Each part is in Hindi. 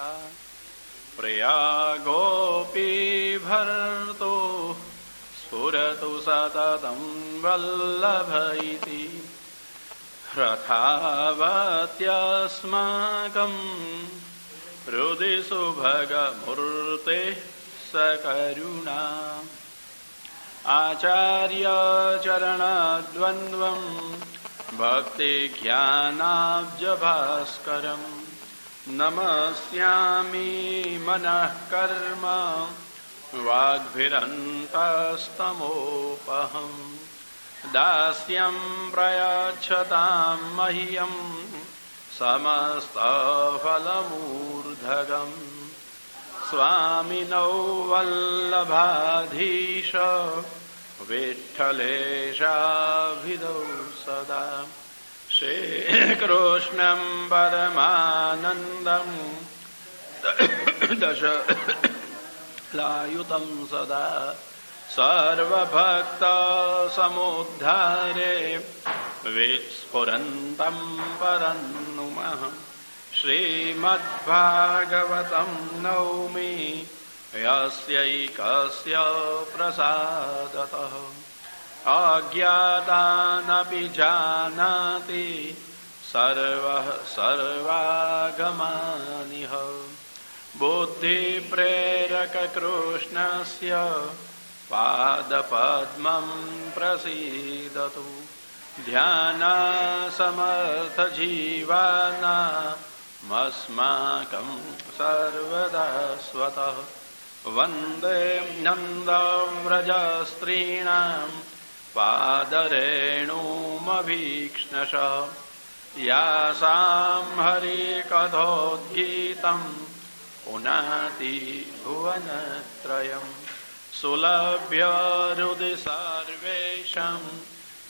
प्रिया गोपी भर्तो स्फुरतु सततं वल्लभ इति रथावत्यस्माकं हृदि सुभगमूर्ते सकरुणा आचार्य चरणद्वन्द्वं भक्ति ज्ञानाब्जभास्करं नमस्यामि मनः कर्म वाग्भिरन्तस्तमोपहं दास्यं प्रयच्छतां मह्यं समस्तफलमूर्धगम् स्वामिनो वल्लभाधीश विठ्ठलेशाभिधौ सदा श्रीकृष्णं परमानन्दं दशलायुतं सदा सर्वभक्तसमुद्धारे विस्फुरन्तं परन्नुमः श्रीमद्भागवतं नौमि यस्यैकस्य प्रसादतः अज्ञातानपि जानाति सर्वः सर्वागमानिह बुद्धिप्रेरककृष्णस्य पादपद्मं प्रसीदतु ध्यानासमर्थजीवानामस्माकं सर्वदा स्वतः वन्दे नन्दव्रजस्त्रीणां पादरेणुमभीक्ष्णशः यासां हरिकथोद्गीतं पुनाति भुवनत्रयं सुलभ्य हृदि सर्वेषां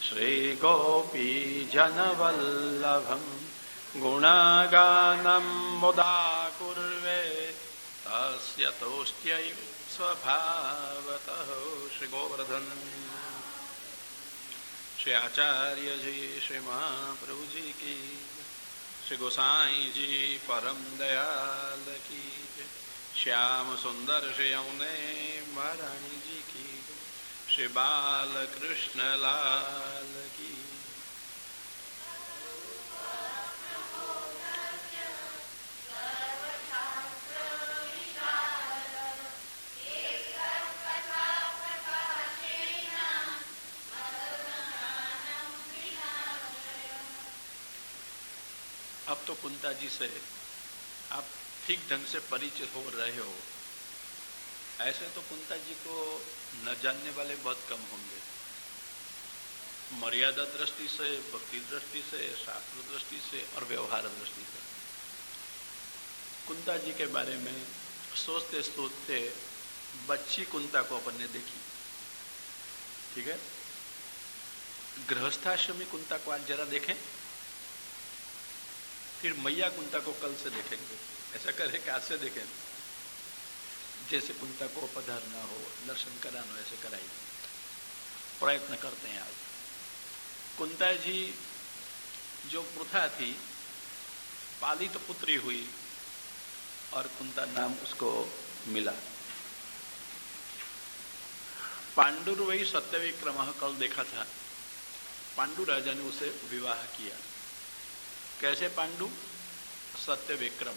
श्रीगोपीजनवल्लभं गुणगानं मुदा कुर्वे तस्य तुष्ट्यै स्वभावतः। श्री गोवर्धन श्री आचार्य जी श्री महाप्रभु जी की, श्री गोसाई जी परम दयाल की, श्याम सुंदर श्री यमुने महारानी जी की, श्री बाल कृष्ण लाल की। अब तो कुंता जी से आप ठीक ढंग से परिचित हो रहे हो। ऐसे तो कुंता जी को न जानने वाले बहुत कम होंगे। मर्यादा दृष्टि से, भक्ति दृष्टि से, शास्त्र दृष्टि से और व्यवहार दृष्टि से कुंता जी के बारे में सोचते सोचते बच्ची कुंता को अपन ने देखी। ठीक है, गृहस्थाश्रमी कुंता को आज जरा देखें, फिर मैया कुंता को कल से देखेंगे। ऐसा करें कि आज से देखें, जैसे कुंता को पधारना हो, दर्शन कराना हो, ऐसे कराइए। प्रयत्न करते हैं आज। कुंता जी जो प्रथा थी, पालित पुत्री हुई और कुंता नाम उसको मिला। पांडुर्वई सत्यविक्रमः कल देखा था। पांडु राजा ने उसे विवाह किया। कैसे पांडु? सत्य विक्रम,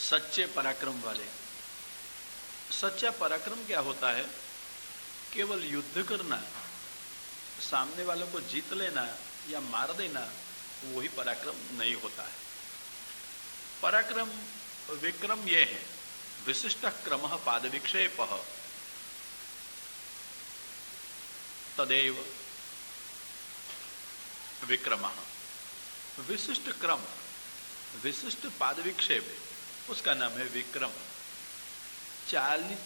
सच्चे पराक्रम वाले। सच्चा पराक्रम क्या होता है? केवल युद्ध करना, सामने वालों को जीत लेना या मार देना, वही पराक्रम नहीं होता है। पराक्रम विक्रम ये है, विशिष्ट क्रमः पादविक्षेपः तदेव विक्रमः। विशिष्ट क्रम, विशिष्ट पादविक्षेप, उसका नाम है विक्रम।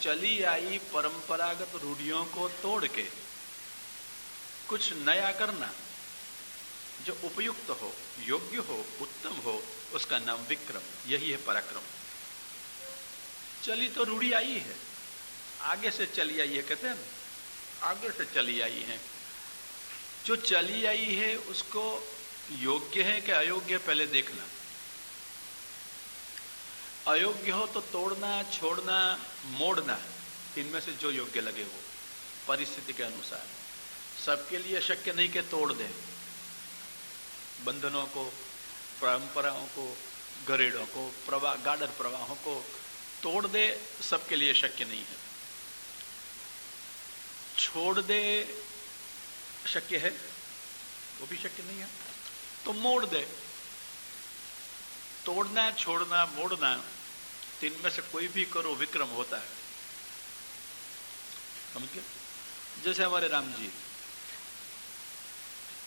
चली आई परंपरागत रूढ़ियों को तोड़ के कुछ नया करना, जो उपयुक्त हो, योग्य हो, उत्तम हो, उसका नाम विक्रम। यही है पराक्रम। चली तो रूढ़ी आई है, आगे से चली आई है, कहते हैं ना, आगे से चली आई है। जो चली आई है उसको योग्य है कि अयोग्य, पहले देखना। अयोग्य हो तो तोड़ना, छोड़ना, मोड़ना, इनमें से जो योग्य लगे वो परिस्थिति के अनुसार। सबके लिए शक्य नहीं कि तोड़ दे बंधनों को, परंपराओं को, गरेड़ों को, गाढ़ प्रवाहों को तोड़ दे, सबके लिए शक्य नहीं है। छोड़ दे शक्य है, वो भी शक्य नहीं है, तो मोड़ दे। तोड़ना, छोड़ना, मोड़ना, तीन में से कोई भी करो विक्रम होता है। समझ गए? जैसे हमारे राम जी,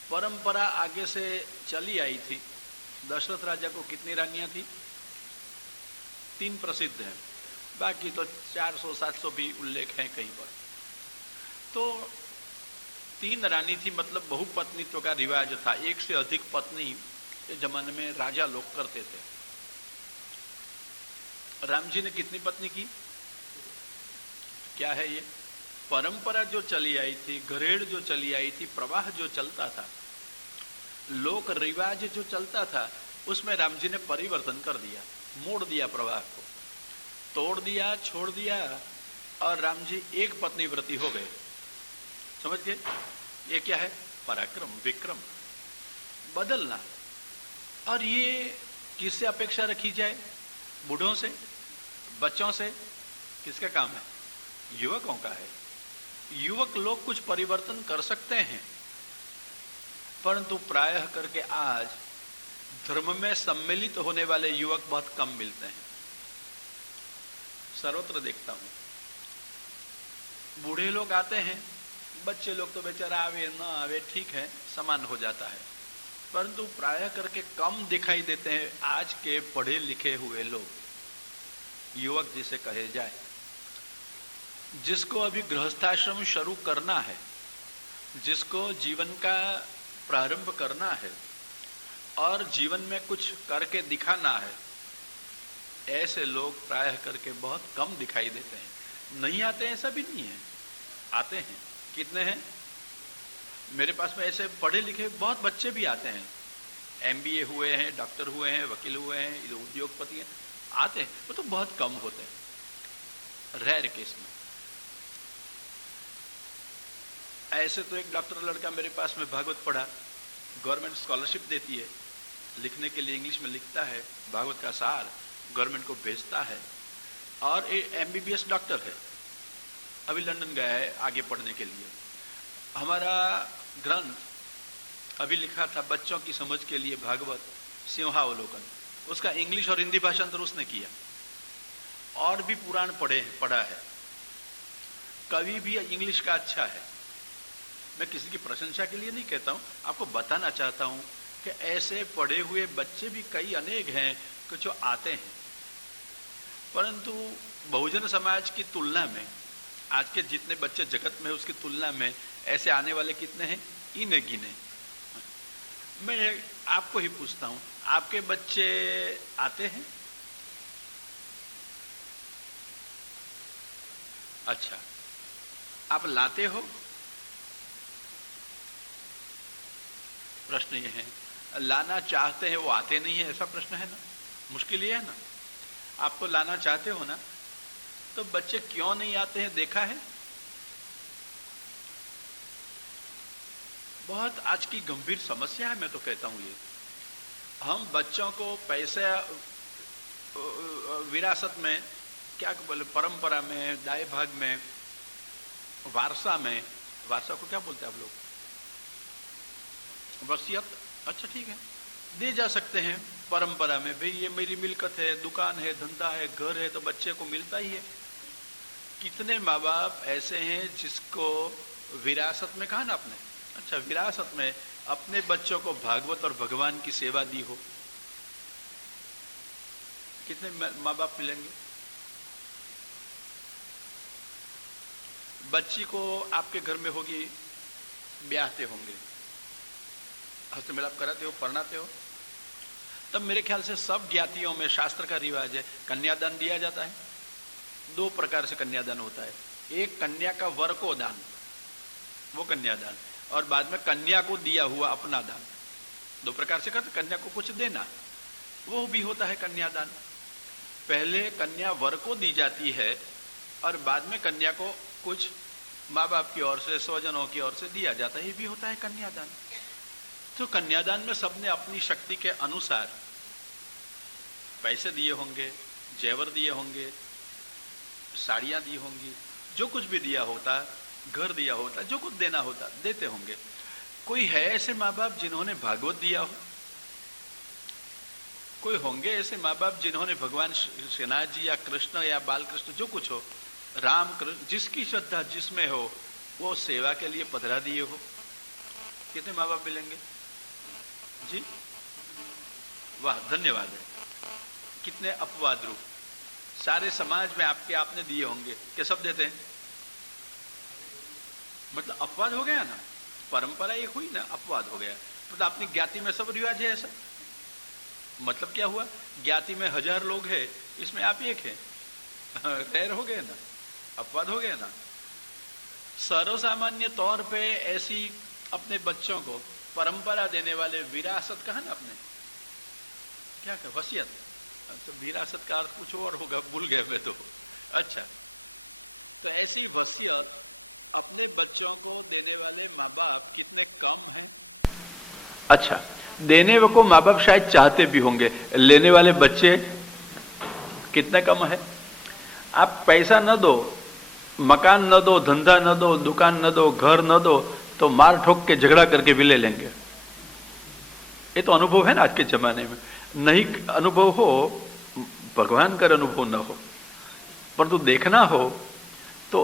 परंपरा आगे से चली आई थी। दशरथ राजा को कितनी रानियां थी? 3 प्रसिद्ध हैं, बाकी तो 400-700 भी उल्लेख हैं कहीं पर। तो 3 रानी थी, मतलब बहुपत्नीत्व का रिवाज था। एक से अधिक पत्नी के जमाने में राजा लोग करते थे। राम जी ने कितनी पत्नी की? क्या है ये? परंपरा जो चली आई थी, गरेड़ जो चली आई थी, प्रवाह जो चलता था, लोक रिवाज जो चलता था, उसमें राम जी ने परिवर्तन कर दिया, मोड़ दिया, प्रवाह को तोड़ दिया, छोड़ दिया, और राम जी एक पत्नी व्रती हो गए। समझ गए? ये क्या है? पराक्रम, विक्रम, बदलना। और ये किससे अपेक्षा रखी जाए? बूढ़ों से, बच्चों से? किसका काम है? युवकों का है। युवक लोग कुछ परिवर्तन कर सकते हैं, परंतु प्रायः करके आज धर्म में सम्मिलित होने वाले युवक बहुत कम मिलते हैं। सर्वत्र देखता हूं, बूढ़े लोग आते हैं, बच्चे लोग तो बेचारा आवे ना आवे ठीक है, समान हो जाता है, परंतु प्रायः करके कम दिखाई देते हैं आज के पढ़े लिखे हुए लोग, युवक जिसे कहे जाए, जिसको अभी गृहस्थाश्रम शुरू करना है, जिसको जीवन का प्रारंभ करना है और जीवन में कुछ करके दिखाना है। ऐसे लोग प्रायः करके बहुत कम दिखाई देते हैं। नहीं आते हैं ऐसा भी नहीं है, आते हैं। कितने हैं? मेरे पास में ऐसे पढ़े लिखे बहुत बच्चे भी आते हैं, MBA हुए हैं, डॉक्टर हुए हैं, वकील हुए हैं, उद्योगपति हैं, आते हैं। वो तो बहुत कम होते हैं, रेयर केस में। ऐसे तो एक डॉक्टर लड़का मेरे पास में भागवत पढ़ा, गवर्नमेंट स्कॉलरशिप देती है, लिखने के लिए इंग्लिश में लिखता है, भागवत का सार गवर्नमेंट को भेजता है, और MBBS डॉक्टर है, अभी लंदन गया है आगे पढ़ने के लिए। हमारा ग्रंथ अभी लिखा था बच्चों की समझ के लिए, भागवत सिंहावलोकन, उसका इंग्लिश और हिंदी भाषांतर उसने किया, और भी पुराण पढ़ा है, कवि भी इंग्लिश का अच्छा है। मैं किसी की प्रशंसा के लिए नहीं कहता हूं, आपको बताना चाहता हूं कि ऐसे पढ़े हुए बच्चे भी कई अनेक हैं कि जो आते हैं, परंतु बहुजन समाज की तुलना में, आज के जितने बच्चे जगत में उसकी तुलना में ऐसे आने वाले कितने हैं? इने गिने। मैं आपको ही पूछता हूं, आपके बच्चे आते हैं? अच्छा, आप लाते हो? प्रश्न ये है। लाना चाहते हैं, वो आते नहीं है, ऐसा प्रश्न है ना? मुश्किल ये है ना? आपको लाना चाहते हो ना, तो बच्चे क्यों नहीं आते हैं देखा है? बहुत आज की गंभीर समस्या है, मैं तो कहता हूं ये। हम बच्चों को पैसे विरासत में, क्या बोले, परंपरा में, दाय भाग में, वारसा में, वारसा को क्या बोलते हैं आप लोग? वसीयत, अच्छा ठीक है, दे जा सकते हैं परंपरा में, भाई ये मेरी मिल्कत है, दुकान है, धंधा है, घर है, तो बच्चे को मिलता ही है। कितने माँ बाप ऐसे हैं जिसको विरासत में, कहा ना आपने, अच्छा विरासत में अपने बच्चों को भागवत और भगवान की सेवा दी हो? कितने माँ बाप मिलेंगे? बच्ची को आपके घर में होगी, ब्याहते होंगे, हस्त मिलाप कराते हो, पढ़ाते हो, तब मेरे ख्याल से सब ज्ञातियों में शास्त्र का रिवाज है, कन्यादान दिया जाता है। 2 प्रकार से कन्यादान होता है, एक कन्या का वर को दान, वो कन्यादान, और बाद में कन्या को दिया हुआ अपना दान। 2 प्रकार से करते, कन्या को कुछ देना, वो भी होता है कन्यादान। पहले कन्या वर को दी जाती है और बाद में कन्या को कुछ माँ बाप की ओर से, स्वजनों की ओर से दिया जाता है। ये भी होता है कन्यादान। तो कन्यादान में सबने अपनी शक्ति के अनुसार पैसे दिए होंगे, जेवर दिए होंगे, साड़ियां दी होंगी, जो कुछ भी दिया होता, घर दिया होता, जो कुछ देना होता देते होंगे। कोई है ऐसे माँ बाप जिन्होंने भागवत दिया हो? कोई होंगे ऐसे माँ बाप जिन्होंने भगवान श्रीनाथ जी या कृष्ण या बाल कृष्ण जो कुछ हो, राम कृष्ण, जिसकी श्रद्धा जिसमें हो वो सेवा के लिए पधरा दिए हो? कितने माँ बाप मिलेंगे जी? वाह, धन्यवाद है। कितने अपवाद रूप सारे समाज में आपके आपने दिए होंगे कि सब देते हैं? मतलब अपवाद हो गया ना, परंपरा एक हुई ना, अपवाद हो गया। मतलब अपनी ज्ञाति में सब रिवाज है ऐसा। मतलब क्या हुआ? ज्ञाति में 1000 लोग हैं, इसमें आप एक हैं, रैर हो गए ना, अपवाद हो गया ना। सर्वसामान्य तौर पे ऐसी अपने बच्चों को परंपरा देने वाले, विरासत कहा ना आपने, क्या कहा? वसीयत। तो विरासत का अर्थ कुछ और होगा, भूल गए मैं तो। अच्छा, तो ऐसी वसीयत अपने बच्चों को देने वाले माँ बाप कितने कम हैं? अच्छा, देने को माँ बाप शायद चाहते भी होंगे, लेने वाले बच्चे कितने कम है? आप पैसा न दो, मकान न दो, धंधा न दो, दुकान न दो, घर न दो, तो मार ठोक के झगड़ा करके भी ले लेंगे। ये तो अनुभव है ना आज के जमाने में। नहीं अनुभव हो, भगवान का अनुभव न हो, परंतु देखना हो तो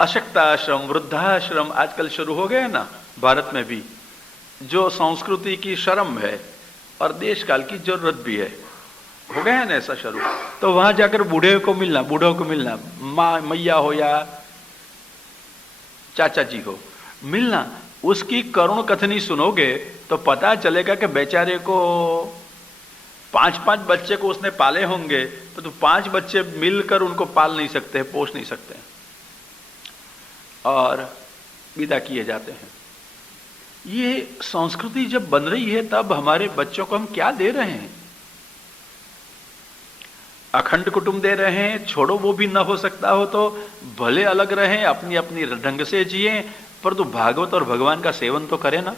अशक्ताश्रम, वृद्धाश्रम आजकल शुरू हो गए ना भारत में भी, जो संस्कृति की शर्म है और देश काल की जरूरत भी है, हो गया है ना ऐसा शुरू। तो वहां जाकर बूढ़े को मिलना, बूढ़ों को मिलना, माँ मैया हो या चाचा जी हो, मिलना, उसकी करुण कथनी सुनोगे तो पता चलेगा कि बेचारे को 5-5 बच्चे को उसने पाले होंगे, तो 5 बच्चे मिलकर उनको पाल नहीं सकते, पोष नहीं सकते और विदा किए जाते हैं। ये संस्कृति जब बन रही है तब हमारे बच्चों को हम क्या दे रहे हैं? अखंड कुटुंब दे रहे हैं, छोड़ो वो भी ना हो सकता हो तो भले अलग रहें, अपनी अपनी ढंग से जिए, परंतु भागवत और भगवान का सेवन तो करें ना।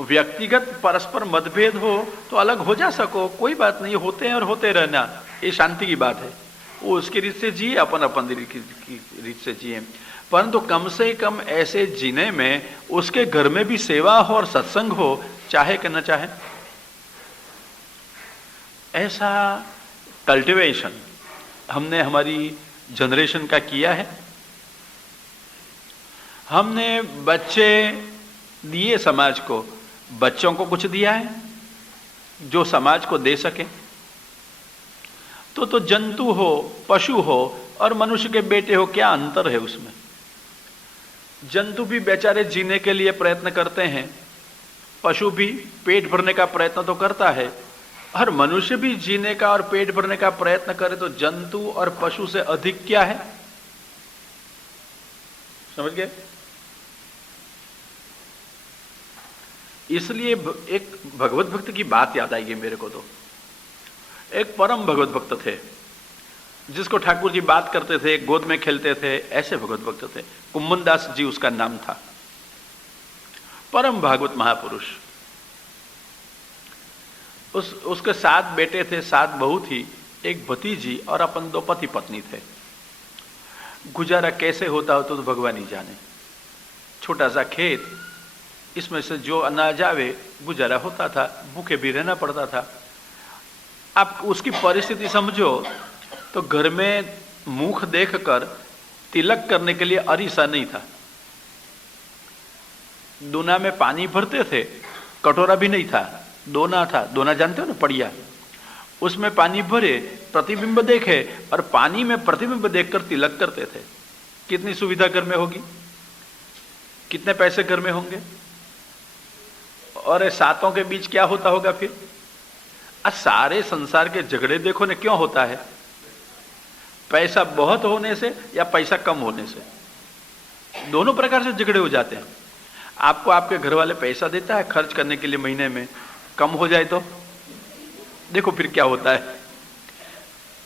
व्यक्तिगत परस्पर मतभेद हो तो अलग हो जा सको, कोई बात नहीं, होते हैं और होते रहना, ये शांति की बात है। वो उसकी रीत से जिए, अपन अपन रीत से जिए, परंतु कम से कम ऐसे जीने में उसके घर में भी सेवा हो और सत्संग हो, चाहे कि न चाहे। ऐसा कल्टीवेशन हमने हमारी जनरेशन का किया है। हमने बच्चे दिए समाज को, बच्चों को कुछ दिया है जो समाज को दे सके। तो जंतु हो, पशु हो और मनुष्य के बेटे हो, क्या अंतर है उसमें? जंतु भी बेचारे जीने के लिए प्रयत्न करते हैं, पशु भी पेट भरने का प्रयत्न तो करता है, और मनुष्य भी जीने का और पेट भरने का प्रयत्न करे, तो जंतु और पशु से अधिक क्या है? समझ गए? इसलिए एक भगवत भक्त की बात याद आई मेरे को। तो एक परम भगवत भक्त थे जिसको ठाकुर जी बात करते थे, गोद में खेलते थे, ऐसे भगवत भक्त थे। कुम्मन दास जी उसका नाम था। परम भागवत महापुरुष। उसके 7 बेटे थे, 7 बहू थी, एक भतीजी और अपन 2 पति पत्नी थे। गुजारा कैसे होता हो तो भगवान ही जाने। छोटा सा खेत, इसमें से जो अनाज आवे गुजारा होता था, भूखे भी रहना पड़ता था। आप उसकी परिस्थिति समझो तो घर में मुख देखकर तिलक करने के लिए अरीसा नहीं था। दोना में पानी भरते थे, कटोरा भी नहीं था, दोना था। दोना जानते हो ना, पड़िया, उसमें पानी भरे, प्रतिबिंब देखे और पानी में प्रतिबिंब देखकर तिलक करते थे। कितनी सुविधा घर में होगी, कितने पैसे घर में होंगे, और 7 के बीच क्या होता होगा फिर? सारे संसार के झगड़े देखो ने क्यों होता है? पैसा बहुत होने से या पैसा कम होने से, दोनों प्रकार से झगड़े हो जाते हैं। आपको आपके घर वाले पैसा देता है खर्च करने के लिए, महीने में कम हो जाए तो देखो फिर क्या होता है।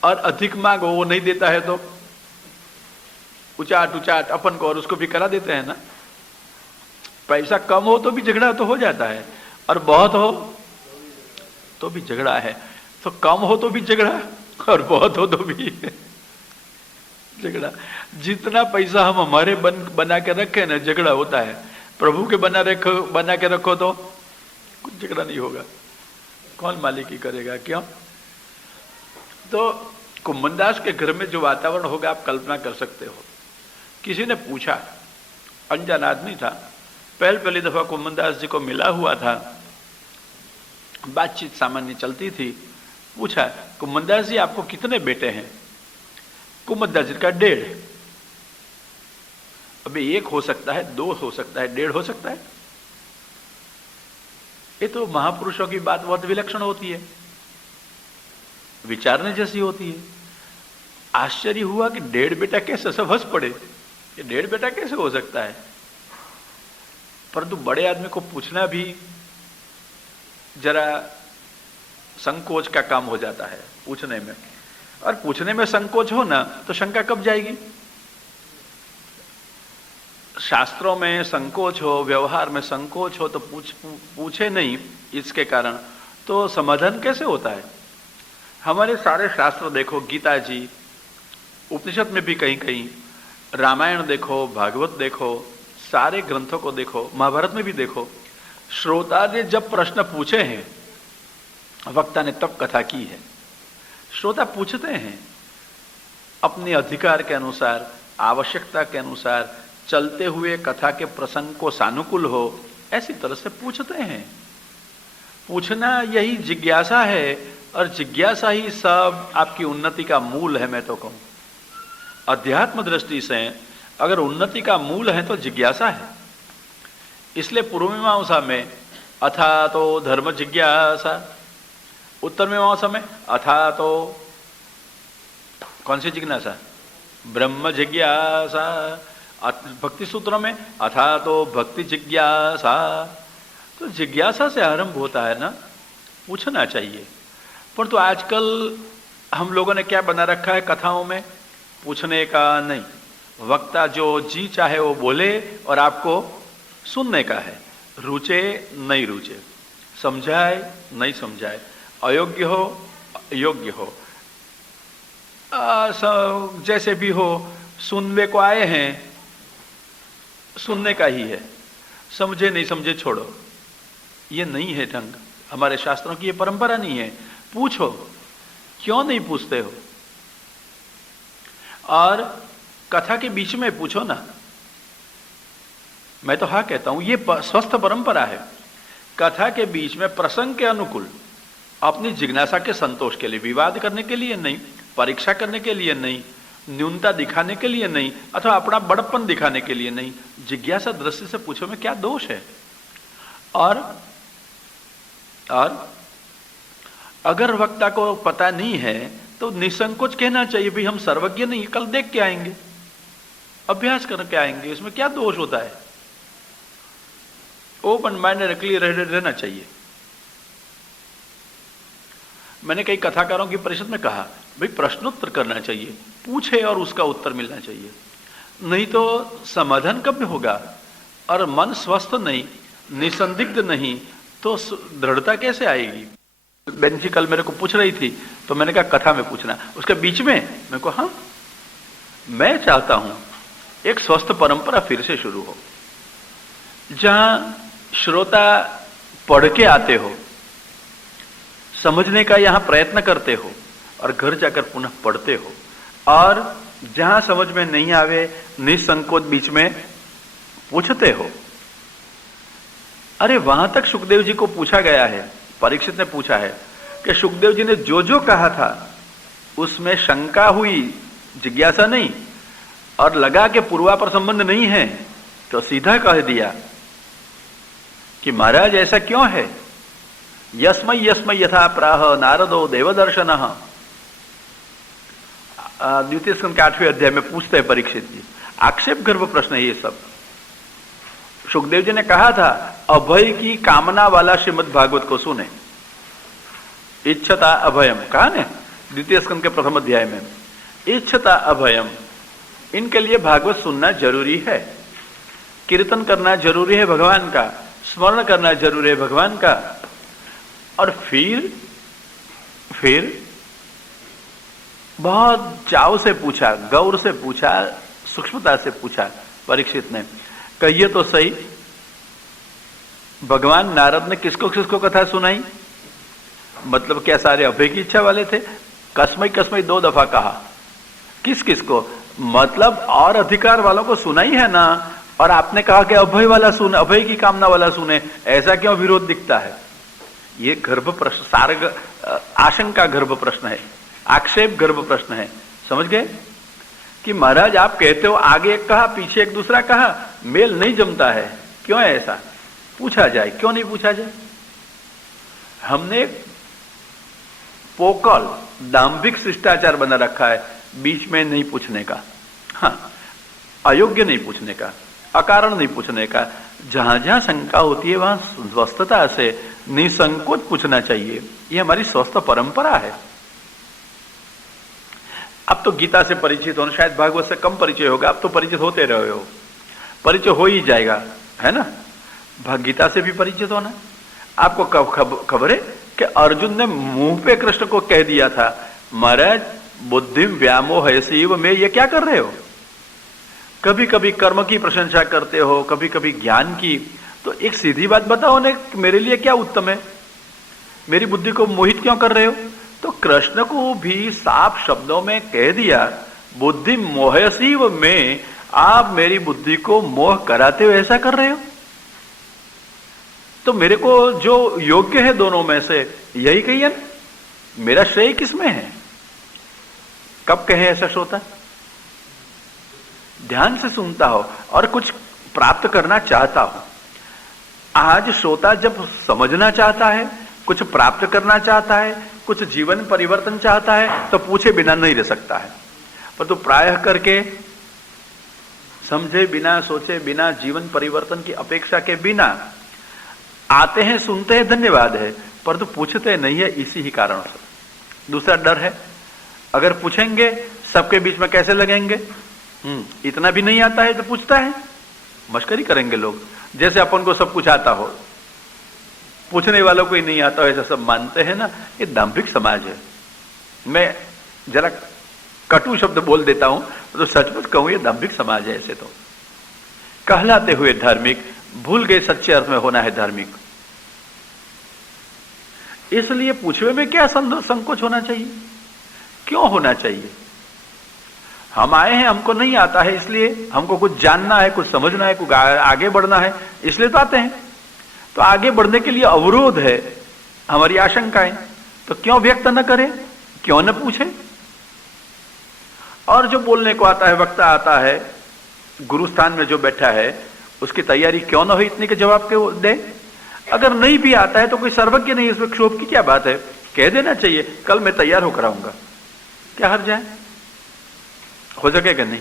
और अधिक मांगो वो नहीं देता है तो उचाट उचाट अपन को और उसको भी करा देते हैं ना। पैसा कम हो तो भी झगड़ा तो हो जाता है, और बहुत हो तो भी झगड़ा है। तो कम हो तो भी झगड़ा और बहुत हो तो भी झगड़ा। जितना पैसा हम हमारे बना के रखे ना, झगड़ा होता है। प्रभु के बना के रखो तो कुछ झगड़ा नहीं होगा। कौन मालिकी करेगा? क्यों? तो कुम्भनदास के घर में जो वातावरण होगा आप कल्पना कर सकते हो। किसी ने पूछा, अनजान आदमी था, पहली दफा कुम्भनदास जी को मिला हुआ था, बातचीत सामान्य चलती थी। पूछा, कुम्भनदास जी आपको कितने बेटे हैं? कुम्भनदास जी का 1.5। अभी 1 हो सकता है, 2 हो सकता है, 1.5 हो सकता है। ये तो महापुरुषों की बात बहुत विलक्षण होती है, विचारने जैसी होती है। आश्चर्य हुआ कि 1.5 बेटा कैसे? सब हंस पड़े, ये 1.5 बेटा कैसे हो सकता है? परंतु बड़े आदमी को पूछना भी जरा संकोच का काम हो जाता है पूछने में, और पूछने में संकोच हो ना तो शंका कब जाएगी? शास्त्रों में संकोच हो, व्यवहार में संकोच हो तो पूछे नहीं इसके कारण तो समाधान कैसे होता है? हमारे सारे शास्त्र देखो, गीता जी, उपनिषद में भी कहीं कहीं, रामायण देखो, भागवत देखो, सारे ग्रंथों को देखो, महाभारत में भी देखो, श्रोता ने जब प्रश्न पूछे हैं वक्ता ने तब कथा की है। श्रोता पूछते हैं अपने अधिकार के अनुसार, आवश्यकता के अनुसार, चलते हुए कथा के प्रसंग को सानुकूल हो, ऐसी तरह से पूछते हैं। पूछना यही जिज्ञासा है, और जिज्ञासा ही सब आपकी उन्नति का मूल है। मैं तो कहूं अध्यात्म दृष्टि से अगर उन्नति का मूल है तो जिज्ञासा है। इसलिए पूर्व मीमांसा में अथा तो धर्म जिज्ञासा, उत्तर मीमांसा में अथा तो कौन सी जिज्ञासा? ब्रह्म जिज्ञासा। भक्ति सूत्रों में अथा तो भक्ति जिज्ञासा। तो जिज्ञासा से आरंभ होता है ना, पूछना चाहिए। परंतु आजकल हम लोगों ने क्या बना रखा है कथाओं में? पूछने का नहीं, वक्ता जो जी चाहे वो बोले और आपको सुनने का है। रुचे नहीं रुचे, समझाए नहीं समझाए, अयोग्य हो योग्य हो, जैसे भी हो, सुनने को आए हैं, सुनने का ही है, समझे नहीं समझे छोड़ो। ये नहीं है ढंग, हमारे शास्त्रों की ये परंपरा नहीं है। पूछो, क्यों नहीं पूछते हो? और कथा के बीच में पूछो ना। मैं तो हाँ कहता हूं, ये स्वस्थ परंपरा है। कथा के बीच में प्रसंग के अनुकूल, अपनी जिज्ञासा के संतोष के लिए, विवाद करने के लिए नहीं, परीक्षा करने के लिए नहीं, न्यूनता दिखाने के लिए नहीं, अथवा अपना बड़प्पन दिखाने के लिए नहीं, जिज्ञासा दृष्टि से पूछो में क्या दोष है। और अगर वक्ता को पता नहीं है तो निसंकोच कहना चाहिए, भाई हम सर्वज्ञ नहीं, कल देख के आएंगे, अभ्यास करके आएंगे, इसमें क्या दोष होता है। ओपन माइंडेड क्लियर रहना चाहिए। मैंने कई कथाकारों की परिषद में कहा, भाई प्रश्नोत्तर करना चाहिए, पूछे और उसका उत्तर मिलना चाहिए, नहीं तो समाधान कब में होगा? और मन स्वस्थ नहीं, निसंदिग्ध नहीं, तो दृढ़ता कैसे आएगी? बहन जी कल मेरे को पूछ रही थी, तो मैंने कहा कथा में पूछना। उसके बीच में मेरे को, हाँ मैं चाहता हूं एक स्वस्थ परंपरा फिर से शुरू हो, जहां श्रोता पढ़ के आते हो, समझने का यहां प्रयत्न करते हो, और घर जाकर पुनः पढ़ते हो, और जहां समझ में नहीं आवे निसंकोच बीच में पूछते हो। अरे वहां तक सुखदेव जी को पूछा गया है, परीक्षित ने पूछा है कि सुखदेव जी ने जो जो कहा था उसमें शंका हुई, जिज्ञासा नहीं, और लगा कि पूर्वापर संबंध नहीं है, तो सीधा कह दिया कि महाराज ऐसा क्यों है? यस्मै यस्मै यथा प्राह नारदो देवदर्शनः। द्वितीय स्कंद के 8वें अध्याय में पूछते हैं परीक्षित जी, आक्षेप गर्भ प्रश्न है ये सब। सुखदेव जी ने कहा था अभय की कामना वाला श्रीमद् भागवत को सुने, इच्छता अभयम, कहा ने, द्वितीय स्कंद के प्रथम अध्याय में। इच्छता अभयम, इनके लिए भागवत सुनना जरूरी है, कीर्तन करना जरूरी है भगवान का, स्मरण करना जरूरी है भगवान का। और फिर बहुत चाव से पूछा, गौर से पूछा, सूक्ष्मता से पूछा परीक्षित ने, कहिए तो सही, भगवान नारद ने किसको किसको कथा सुनाई? मतलब क्या सारे अभय की इच्छा वाले थे? कसमई कसमई 2 दफा कहा। किस किस को? मतलब और अधिकार वालों को सुनाई है ना, और आपने कहा कि अभय वाला सुने, अभय की कामना वाला सुने, ऐसा क्यों विरोध दिखता है? ये गर्भ प्रश्न, सार्ग आशंका गर्भ प्रश्न है, आक्षेप गर्भ प्रश्न है। समझ गए कि महाराज आप कहते हो आगे एक कहा पीछे एक दूसरा कहा, मेल नहीं जमता है, क्यों है ऐसा? पूछा जाए, क्यों नहीं पूछा जाए? हमने पोकल दाम्भिक शिष्टाचार बना रखा है बीच में नहीं पूछने का, हाँ, अयोग्य नहीं पूछने का, अकारण नहीं पूछने का। जहां जहां शंका होती है वहां स्वस्थता से निसंकोच पूछना चाहिए, ये हमारी स्वस्थ परंपरा है। अब तो गीता से परिचित होना, शायद भागवत से कम परिचय होगा, अब तो परिचित होते रहे हो, परिचय हो ही जाएगा, है ना? गीता से भी परिचित होना। आपको कब खबर है कि अर्जुन ने मुंह पे कृष्ण को कह दिया था, महाराज बुद्धि व्यामोहयसीव में ये क्या कर रहे हो? कभी कभी कर्म की प्रशंसा करते हो, कभी कभी ज्ञान की, तो एक सीधी बात बताओ ने, मेरे लिए क्या उत्तम है? मेरी बुद्धि को मोहित क्यों कर रहे हो? तो कृष्ण को भी साफ शब्दों में कह दिया, बुद्धि मोहयसीव में, आप मेरी बुद्धि को मोह कराते हो, ऐसा कर रहे हो? तो मेरे को जो योग्य है दोनों में से यही कहिए ना, मेरा श्रेय किसमें है? कब कहे ऐसा श्रोता? ध्यान से सुनता हो और कुछ प्राप्त करना चाहता हो। आज श्रोता जब समझना चाहता है, कुछ प्राप्त करना चाहता है, कुछ जीवन परिवर्तन चाहता है, तो पूछे बिना नहीं रह सकता है। पर तो प्रायः करके समझे बिना, सोचे बिना, जीवन परिवर्तन की अपेक्षा के बिना आते हैं, सुनते हैं, धन्यवाद है, पर तो पूछते नहीं है, इसी ही कारण से। दूसरा डर है, अगर पूछेंगे सबके बीच में कैसे लगेंगे? इतना भी नहीं आता है तो पूछता है, मस्करी करेंगे लोग, जैसे अपन को सब कुछ आता हो, पूछने वालों को ही नहीं आता हो, ऐसा सब मानते हैं ना। ये दाम्भिक समाज है। मैं जरा कटु शब्द बोल देता हूं तो सचमुच कहूं, ये दाम्भिक समाज है। ऐसे तो कहलाते हुए धार्मिक, भूल गए सच्चे अर्थ में होना है धार्मिक। इसलिए पूछने में क्या संकोच होना चाहिए? क्यों होना चाहिए? हम आए हैं, हमको नहीं आता है, इसलिए हमको कुछ जानना है, कुछ समझना है, कुछ आगे बढ़ना है, इसलिए तो आते हैं। तो आगे बढ़ने के लिए अवरोध है हमारी आशंकाएं, तो क्यों व्यक्त न करें, क्यों न पूछे? और जो बोलने को आता है, वक्ता आता है, गुरु स्थान में जो बैठा है, उसकी तैयारी क्यों ना हो इतने के जवाब के दे? अगर नहीं भी आता है तो कोई सर्वज्ञ नहीं, इसमें क्षोभ की क्या बात है? कह देना चाहिए, कल मैं तैयार होकर आऊंगा, क्या हर्ज है? हो सकेगा नहीं?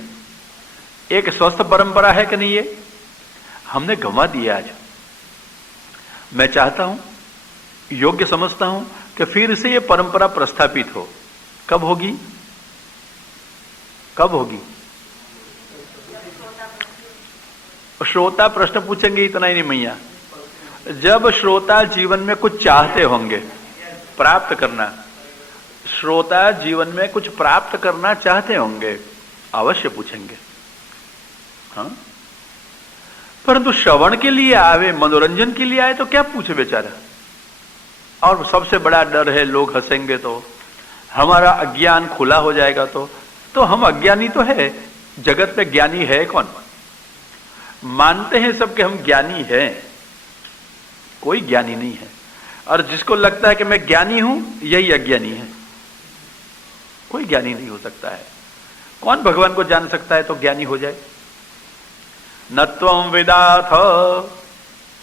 एक स्वस्थ परंपरा है कि नहीं? ये हमने गंवा दिया आज। मैं चाहता हूं, योग्य समझता हूं कि फिर से ये परंपरा प्रस्थापित हो। कब होगी? कब होगी? श्रोता प्रश्न पूछेंगे, इतना ही नहीं मैया, जब श्रोता जीवन में कुछ चाहते होंगे प्राप्त करना, श्रोता जीवन में कुछ प्राप्त करना चाहते होंगे, अवश्य पूछेंगे। हाँ, परंतु श्रवण के लिए आवे, मनोरंजन के लिए आए तो क्या पूछे बेचारा? और सबसे बड़ा डर है लोग हंसेंगे तो, हमारा अज्ञान खुला हो जाएगा तो हम अज्ञानी तो है, जगत में ज्ञानी है कौन? मानते हैं सब कि हम ज्ञानी हैं, कोई ज्ञानी नहीं है। और जिसको लगता है कि मैं ज्ञानी हूं, यही अज्ञानी है। कोई ज्ञानी नहीं हो सकता है। कौन भगवान को जान सकता है तो ज्ञानी हो जाए? न त्वं वेदाथ,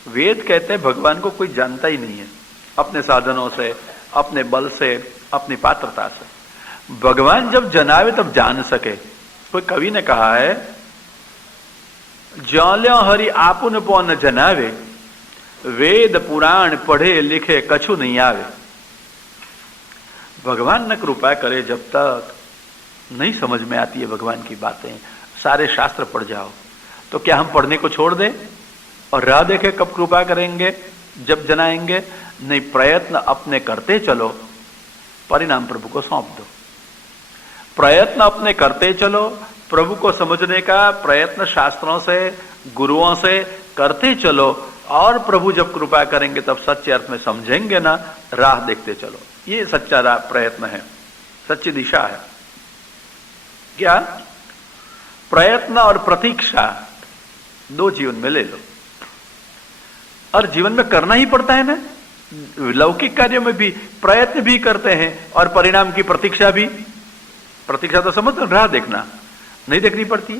वेद कहते हैं भगवान को कोई जानता ही नहीं है, अपने साधनों से, अपने बल से, अपनी पात्रता से। भगवान जब जनावे तब जान सके। कोई कवि ने कहा है, ज्योल्यो हरि आपुन पो न जनावे, वेद पुराण पढ़े लिखे कछु नहीं आवे। भगवान न कृपा करे, जब तक नहीं समझ में आती है भगवान की बातें, सारे शास्त्र पढ़ जाओ, तो क्या हम पढ़ने को छोड़ दें और राह देखें कब कृपा करेंगे, जब जनाएंगे? नहीं, प्रयत्न अपने करते चलो, परिणाम प्रभु को सौंप दो। प्रयत्न अपने करते चलो, प्रभु को समझने का प्रयत्न शास्त्रों से, गुरुओं से करते चलो, और प्रभु जब कृपा करेंगे तब सच्चे अर्थ में समझेंगे ना, राह देखते चलो। ये सच्चा राह प्रयत्न है, सच्ची दिशा है। क्या? प्रयत्न और प्रतीक्षा दो जीवन में ले लो, और जीवन में करना ही पड़ता है ना। लौकिक कार्यों में भी प्रयत्न भी करते हैं और परिणाम की प्रतीक्षा भी। प्रतीक्षा तो समझ, राह देखना नहीं देखनी पड़ती।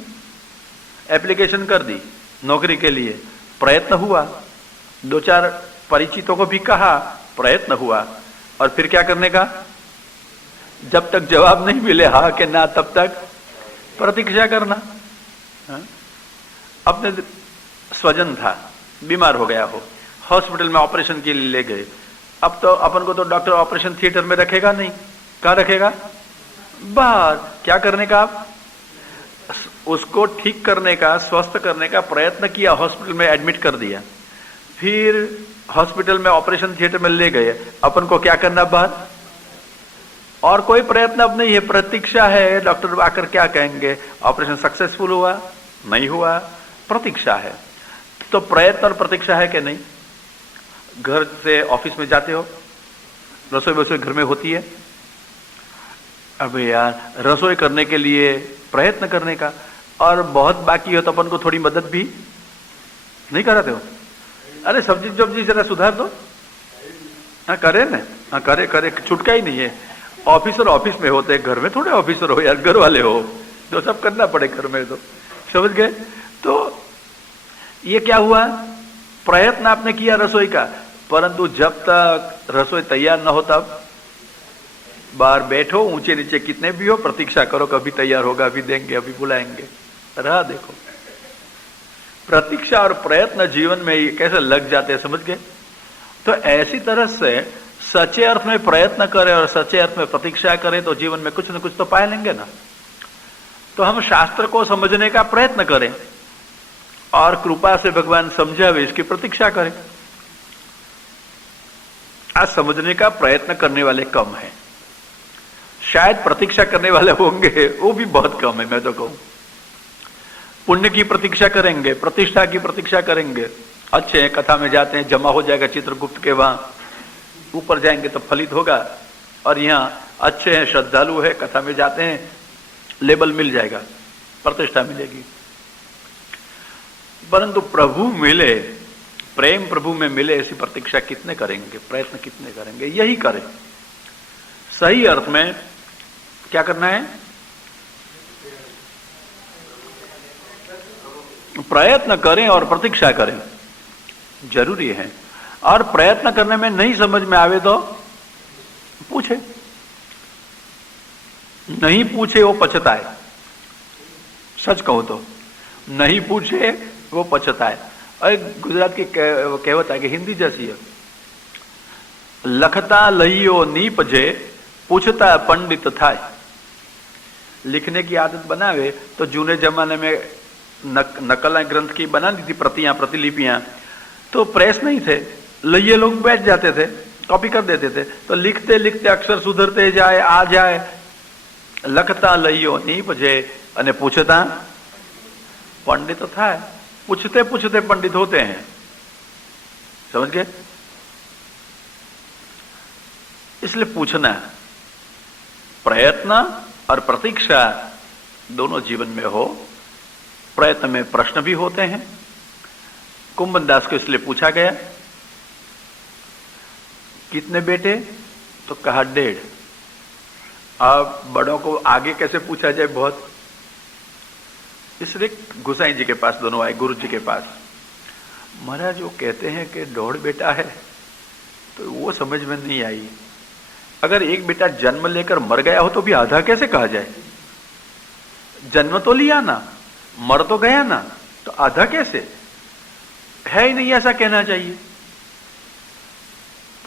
एप्लीकेशन कर दी नौकरी के लिए, प्रयत्न हुआ, दो चार परिचितों को भी कहा, प्रयत्न हुआ, और फिर क्या करने का? जब तक जवाब नहीं मिले हाँ कि ना, तब तक प्रतीक्षा करना। अपने स्वजन था, बीमार हो गया हो, हॉस्पिटल में ऑपरेशन के लिए ले गए। अब तो अपन को तो डॉक्टर ऑपरेशन थिएटर में रखेगा नहीं, कहाँ रखेगा? बाहर। क्या करने का? आप उसको ठीक करने का, स्वस्थ करने का प्रयत्न किया, हॉस्पिटल में एडमिट कर दिया, फिर हॉस्पिटल में ऑपरेशन थिएटर में ले गए, अपन को क्या करना बाहर? और कोई प्रयत्न अब नहीं है, प्रतीक्षा है। डॉक्टर आकर क्या कहेंगे? ऑपरेशन सक्सेसफुल हुआ, नहीं हुआ, प्रतीक्षा है। तो प्रयत्न और प्रतीक्षा है कि नहीं? घर से ऑफिस में जाते हो, रसोई वसोई घर में होती है। अबे यार, रसोई करने के लिए प्रयत्न करने का, और बहुत बाकी हो तो अपन को थोड़ी मदद भी नहीं कराते हो। अरे सब्जी सब्जी जरा सुधार दो, हाँ करे ना, हाँ करे करे, छुटका ही नहीं है। ऑफिसर ऑफिस में होते, घर में थोड़े ऑफिसर हो यार, घर वाले हो, जो सब करना पड़े घर में, तो समझ गए? तो ये क्या हुआ? प्रयत्न आपने किया रसोई का, परंतु जब तक रसोई तैयार ना हो तब बाहर बैठो, ऊंचे नीचे कितने भी हो, प्रतीक्षा करो, कभी तैयार होगा, अभी देंगे, अभी बुलाएंगे, राह देखो। प्रतीक्षा और प्रयत्न जीवन में कैसे लग जाते हैं, समझ गए? तो ऐसी तरह से सच्चे अर्थ में प्रयत्न करें और सच्चे अर्थ में प्रतीक्षा करें तो जीवन में कुछ न कुछ तो पा लेंगे ना। तो हम शास्त्र को समझने का प्रयत्न करें और कृपा से भगवान समझावे इसकी प्रतीक्षा करें। आज समझने का प्रयत्न करने वाले कम हैं, शायद प्रतीक्षा करने वाले होंगे, वो भी बहुत कम है। मैं तो कहूं पुण्य की प्रतीक्षा करेंगे, प्रतिष्ठा की प्रतीक्षा करेंगे, अच्छे हैं, कथा में जाते हैं, जमा हो जाएगा चित्रगुप्त के वहां, ऊपर जाएंगे तो फलित होगा, और यहाँ अच्छे हैं, श्रद्धालु है, कथा में जाते हैं, लेबल मिल जाएगा, प्रतिष्ठा मिलेगी। परंतु प्रभु मिले, प्रेम प्रभु में मिले, ऐसी प्रतीक्षा कितने करेंगे, प्रयत्न कितने करेंगे? यही करें। सही अर्थ में क्या करना है? प्रयत्न करें और प्रतीक्षा करें, जरूरी है। और प्रयत्न करने में नहीं समझ में आवे तो पूछे, नहीं पूछे वो पछताए। सच कहूं तो नहीं पूछे वो पछताए। और गुजरात की कहावत है कि हिंदी जैसी है, लखता लइयो नीपजे, पूछता पंडित थाय। लिखने की आदत बनावे तो जूने जमाने में नकल ग्रंथ की बना दी थी, प्रतियां, प्रतिलिपियां, तो प्रेस नहीं थे, लइये लोग बैठ जाते थे, कॉपी कर देते थे, तो लिखते लिखते अक्षर सुधरते जाए, आ जाए। लखता लइयो नीपजे अने पूछता पंडित थाय। पूछते पूछते पंडित होते हैं, समझ गए? इसलिए पूछना, प्रयत्न और प्रतीक्षा दोनों जीवन में हो। प्रयत्न में प्रश्न भी होते हैं। कुंभन दास को इसलिए पूछा गया, कितने बेटे? तो कहा 1.5। अब बड़ों को आगे कैसे पूछा जाए, बहुत, इसलिए गुसाई जी के पास दोनों आए, गुरु जी के पास। महाराज वो कहते हैं कि 1.5 बेटा है, तो वो समझ में नहीं आई। अगर एक बेटा जन्म लेकर मर गया हो तो भी आधा कैसे कहा जाए? जन्म तो लिया ना, मर तो गया ना, तो आधा कैसे? है ही नहीं, ऐसा कहना चाहिए।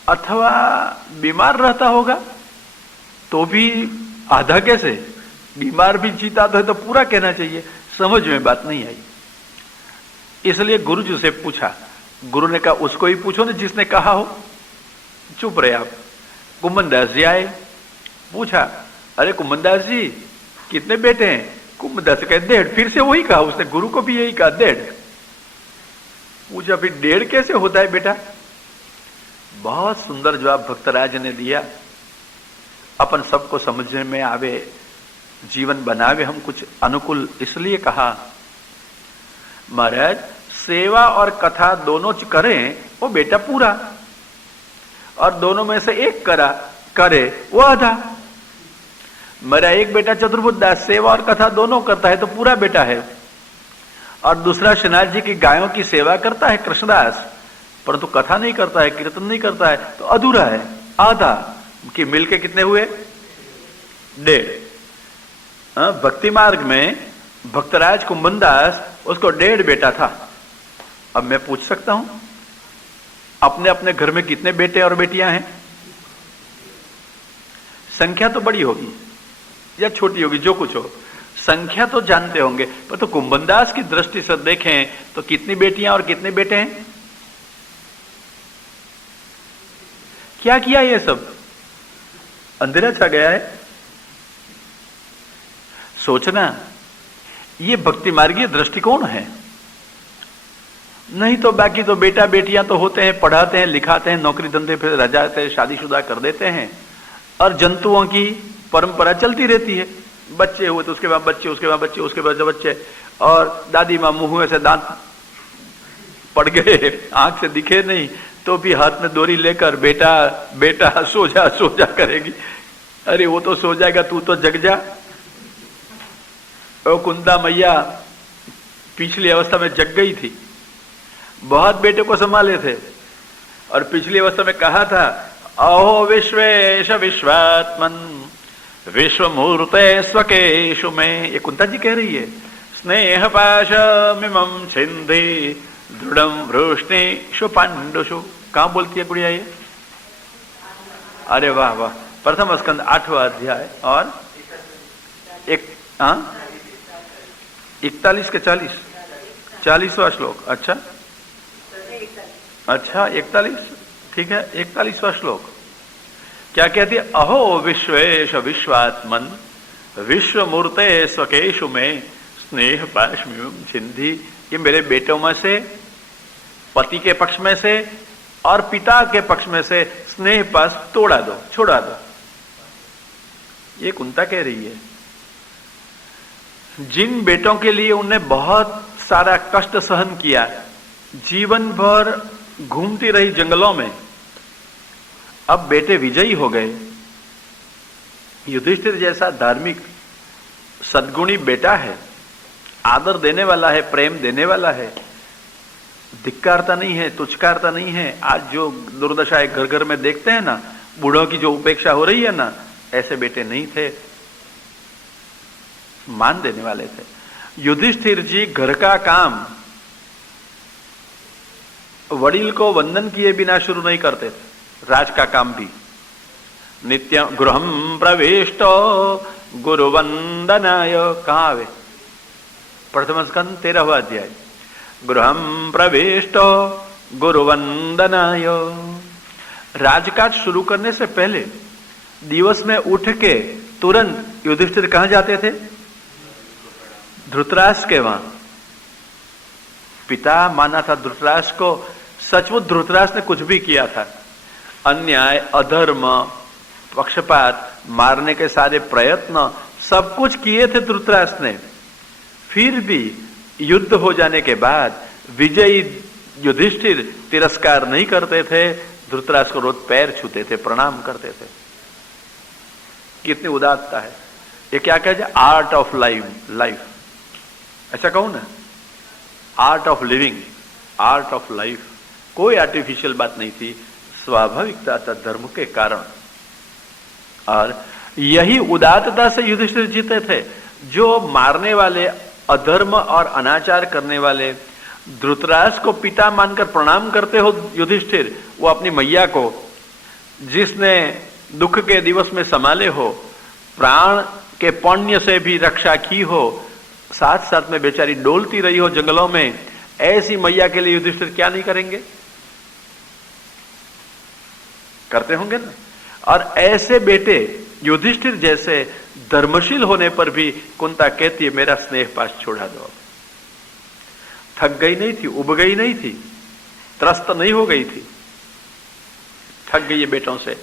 अथवा बीमार रहता होगा तो भी आधा कैसे? बीमार भी जीता तो पूरा कहना चाहिए। समझ में बात नहीं आई, इसलिए गुरु जी से पूछा। गुरु ने कहा उसको ही पूछो ना जिसने कहा हो। चुप रहे आप। कुंभनदास जी आए, पूछा, अरे कुंभनदास जी कितने बेटे हैं? कुंभनदास जी कहे 1.5। फिर से वही कहा उसने, गुरु को भी यही कहा 1.5। पूछा फिर 1.5 कैसे होता है बेटा? बहुत सुंदर जवाब भक्तराज ने दिया। अपन सबको समझने में आवे, जीवन बनावे हम कुछ अनुकूल, इसलिए कहा महाराज सेवा और कथा दोनों करें वो बेटा पूरा, और दोनों में से एक करे वो आधा। मेरा एक बेटा चतुर्बुद्ध सेवा और कथा दोनों करता है तो पूरा बेटा है, और दूसरा श्रीनाथ जी की गायों की सेवा करता है कृष्णदास, परंतु कथा नहीं करता है, कीर्तन नहीं करता है, तो अधूरा है, आधा। कि मिलके कितने हुए? 1.5। भक्ति मार्ग में भक्तराज कुंभनदास उसको 1.5 बेटा था। अब मैं पूछ सकता हूं अपने अपने घर में कितने बेटे और बेटियां हैं? संख्या तो बड़ी होगी या छोटी होगी, जो कुछ हो, संख्या तो जानते होंगे, पर तो कुंभनदास की दृष्टि से देखें तो कितनी बेटियां और कितने बेटे हैं? क्या किया? ये सब अंधेरा छा गया है। सोचना, ये भक्ति मार्गीय दृष्टिकोण है। नहीं तो बाकी तो बेटा बेटियां तो होते हैं, पढ़ाते हैं, लिखाते हैं, नौकरी धंधे फिर रह जाते हैं, शादीशुदा कर देते हैं, और जंतुओं की परंपरा चलती रहती है। बच्चे हुए तो उसके बाद बच्चे, उसके बाद बच्चे, उसके बाद बच्चे, और दादी माँ मुंह से दांत पड़ गए, आंख से दिखे नहीं, तो भी हाथ में डोरी लेकर बेटा बेटा सो जा करेगी। अरे वो तो सो जाएगा, तू तो जग जा। ओ कुंदा मैया पिछली अवस्था में जग गई थी, बहुत बेटे को संभाले थे, और पिछली अवस्था में कहा था अहो विश्वेश विश्वात्मन विश्व मूर्ते स्वकेशु में। ये कुंता जी कह रही है। स्नेह पाशमिमं छिंदि दृढ़म वृष्णिषु पांडुषु। कहां बोलती है गुड़िया ये? अरे वाह वाह। प्रथम स्कंद 8वां अध्याय और 41 के 40वां श्लोक। अच्छा 41, ठीक है। 41वां श्लोक क्या कहती है? अहो विश्वेश विश्वात्मन विश्व मूर्ते स्वकेशु में स्नेह पाशमिमं छिंदि। ये मेरे बेटों में से, पति के पक्ष में से और पिता के पक्ष में से स्नेह पास तोड़ा दो, छोड़ा दो। ये कुंता कह रही है। जिन बेटों के लिए उन्होंने बहुत सारा कष्ट सहन किया, जीवन भर घूमती रही जंगलों में, अब बेटे विजयी हो गए। युधिष्ठिर जैसा धार्मिक सद्गुणी बेटा है, आदर देने वाला है, प्रेम देने वाला है, धिक्कारता नहीं है, तुचकारता नहीं है। आज जो दुर्दशा है घर घर में देखते हैं ना, बूढ़ों की जो उपेक्षा हो रही है ना, ऐसे बेटे नहीं थे, मान देने वाले थे। युधिष्ठिर जी घर का काम वडील को वंदन किए बिना शुरू नहीं करते थे। राज का काम भी नित्य गृहम प्रविष्टो गुरुवंदनाय। कहां आवे? प्रथम स्कंद 13वां अध्याय। गृहम प्रविष्टो गुरुवंदनाय। राजकाज शुरू करने से पहले दिवस में उठ के तुरंत युधिष्ठिर कहां जाते थे? धृतराष्ट्र के वहां। पिता माना था धृतराष्ट्र को। सचमुच धृतराष्ट्र ने कुछ भी किया था, अन्याय, अधर्म, पक्षपात, मारने के सारे प्रयत्न सब कुछ किए थे धृतराष्ट्र ने। फिर भी युद्ध हो जाने के बाद विजयी युधिष्ठिर तिरस्कार नहीं करते थे, धृतराष्ट्र को रोज पैर छूते थे, प्रणाम करते थे। कितनी उदारता है। ये क्या कहा जाए? Art of life. ऐसा कहूं ना, art of living, art of life. कोई आर्टिफिशियल बात नहीं थी, स्वाभाविकता था धर्म के कारण। और यही उदारता से युधिष्ठिर जीते थे। जो मारने वाले, अधर्म और अनाचार करने वाले धृतराष्ट्र को पिता मानकर प्रणाम करते हो युधिष्ठिर, वो अपनी मैया को, जिसने दुख के दिवस में संभाले हो, प्राण के पुण्य से भी रक्षा की हो, साथ साथ में बेचारी डोलती रही हो जंगलों में, ऐसी मैया के लिए युधिष्ठिर क्या नहीं करेंगे? करते होंगे ना। और ऐसे बेटे युधिष्ठिर जैसे धर्मशील होने पर भी कुंता कहती है मेरा स्नेह पाश छोड़ा दो। थक गई नहीं थी, उब गई नहीं थी, त्रस्त नहीं हो गई थी। थक गई है बेटों से,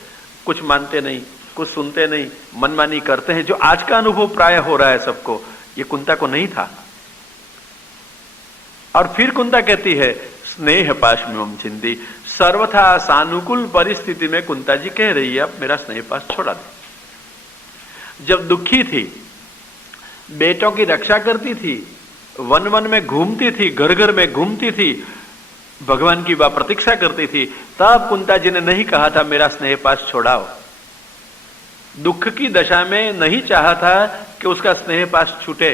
कुछ मानते नहीं, कुछ सुनते नहीं, मनमानी करते हैं, जो आज का अनुभव प्राय हो रहा है सबको, ये कुंता को नहीं था। और फिर कुंता कहती है स्नेह पाश में छिंदी। सर्वथा सानुकूल परिस्थिति में कुंता जी कह रही है अब मेरा स्नेह पाश छोड़ा दे। जब दुखी थी, बेटों की रक्षा करती थी, वन वन में घूमती थी, घर घर में घूमती थी, भगवान की वह प्रतीक्षा करती थी, तब कुंता जी ने नहीं कहा था मेरा स्नेह पाश छोड़ाओ। दुख की दशा में नहीं चाहा था कि उसका स्नेह पाश छूटे,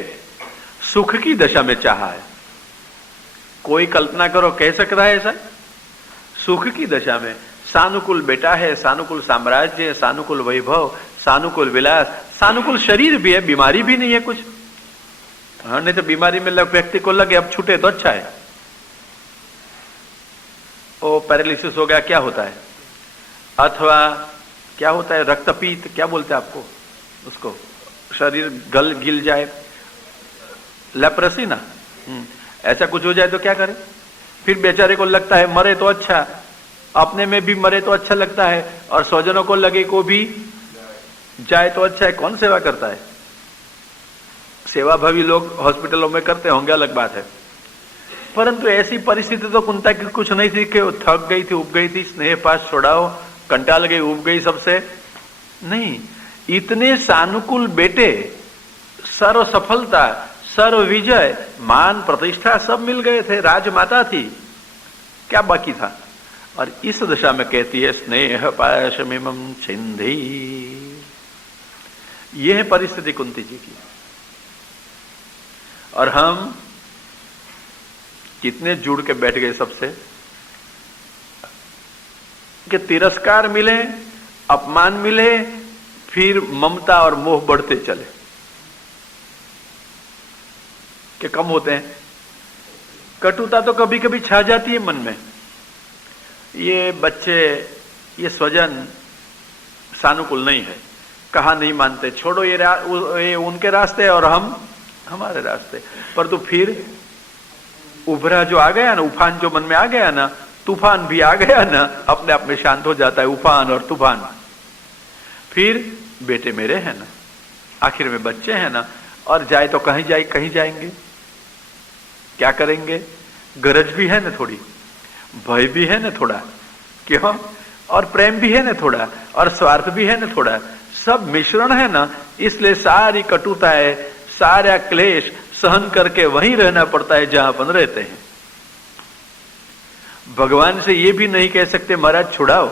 सुख की दशा में चाहा है। कोई कल्पना करो कह सकता है ऐसा? सुख की दशा में सानुकूल बेटा है, सानुकूल साम्राज्य, सानुकूल वैभव, सानुकूल विलास, सानुकूल शरीर भी है, बीमारी भी नहीं है कुछ। हाँ, नहीं तो बीमारी में व्यक्ति को लगे अब छूटे तो अच्छा है। ओ पैरालिसिस हो गया, क्या होता है? अथवा क्या होता है, रक्तपीत, क्या बोलते हैं आपको उसको, शरीर गिल जाए, लेप्रेसी ना, ऐसा कुछ हो जाए तो क्या करें? फिर बेचारे को लगता है मरे तो अच्छा, अपने में भी मरे तो अच्छा लगता है, और स्वजनों को लगे को भी जाए तो अच्छा है। कौन सेवा करता है? सेवाभावी लोग हॉस्पिटलों में करते होंगे, अलग बात है। परंतु ऐसी परिस्थिति तो कुंता की कुछ नहीं थी कि वो थक गई थी, उब गई थी, स्नेह पाश छोड़ाओ, कंटाल गई, उब गई सबसे, नहीं। इतने सानुकूल बेटे, सर्व सफलता, सर्व विजय, मान प्रतिष्ठा सब मिल गए थे, राजमाता थी, क्या बाकी था? और इस दशा में कहती है स्नेह पाशमिमं छिंदी। यह है परिस्थिति कुंती जी की। और हम कितने जुड़ के बैठ गए सबसे कि तिरस्कार मिले, अपमान मिले, फिर ममता और मोह बढ़ते चले। कि कम होते हैं, कटुता तो कभी कभी छा जाती है मन में। ये बच्चे, ये स्वजन सानुकूल नहीं है, कहा नहीं मानते, छोड़ो ये उनके रास्ते और हम हमारे रास्ते। पर तो फिर उभरा जो आ गया ना, उफान जो मन में आ गया ना, तूफान भी आ गया ना, अपने आप में शांत हो जाता है उफान और तूफान। फिर बेटे मेरे हैं ना, आखिर में बच्चे हैं ना, और जाए तो कहीं जाएंगे, क्या करेंगे? गरज भी है ना थोड़ी, भय भी है ना थोड़ा, क्यों? और प्रेम भी है ना थोड़ा, और स्वार्थ भी है ना थोड़ा, सब मिश्रण है ना। इसलिए सारी कटुताएं, सारा क्लेश सहन करके वहीं रहना पड़ता है जहां अपन रहते हैं। भगवान से ये भी नहीं कह सकते महाराज छुड़ाओ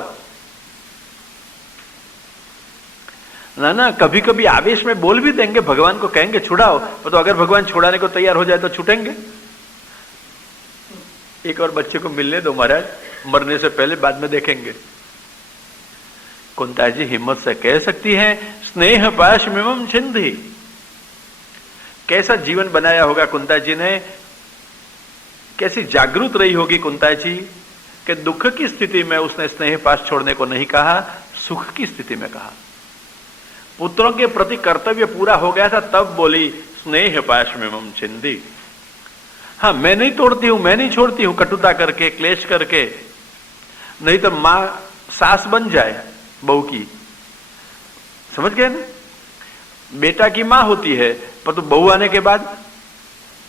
ना, कभी कभी आवेश में बोल भी देंगे, भगवान को कहेंगे छुड़ाओ, पर तो अगर भगवान छुड़ाने को तैयार हो जाए तो छूटेंगे। एक और बच्चे को मिलने दो महाराज, मरने से पहले, बाद में देखेंगे। कुंता जी हिम्मत से कह सकती हैं स्नेह पाशमिमं छिंदी। कैसा जीवन बनाया होगा कुंता जी ने, कैसी जागरूक रही होगी कुंता जी कि दुख की स्थिति में उसने स्नेह पाश छोड़ने को नहीं कहा, सुख की स्थिति में कहा। पुत्रों के प्रति कर्तव्य पूरा हो गया था, तब बोली स्नेह पाशमिमं छिंदी। हाँ, मैं नहीं तोड़ती हूं, मैं नहीं छोड़ती हूं कटुता करके, क्लेश करके, नहीं तो मां सास बन जाए बहू की। समझ गए ना? बेटा की मां होती है, पर तो बहू आने के बाद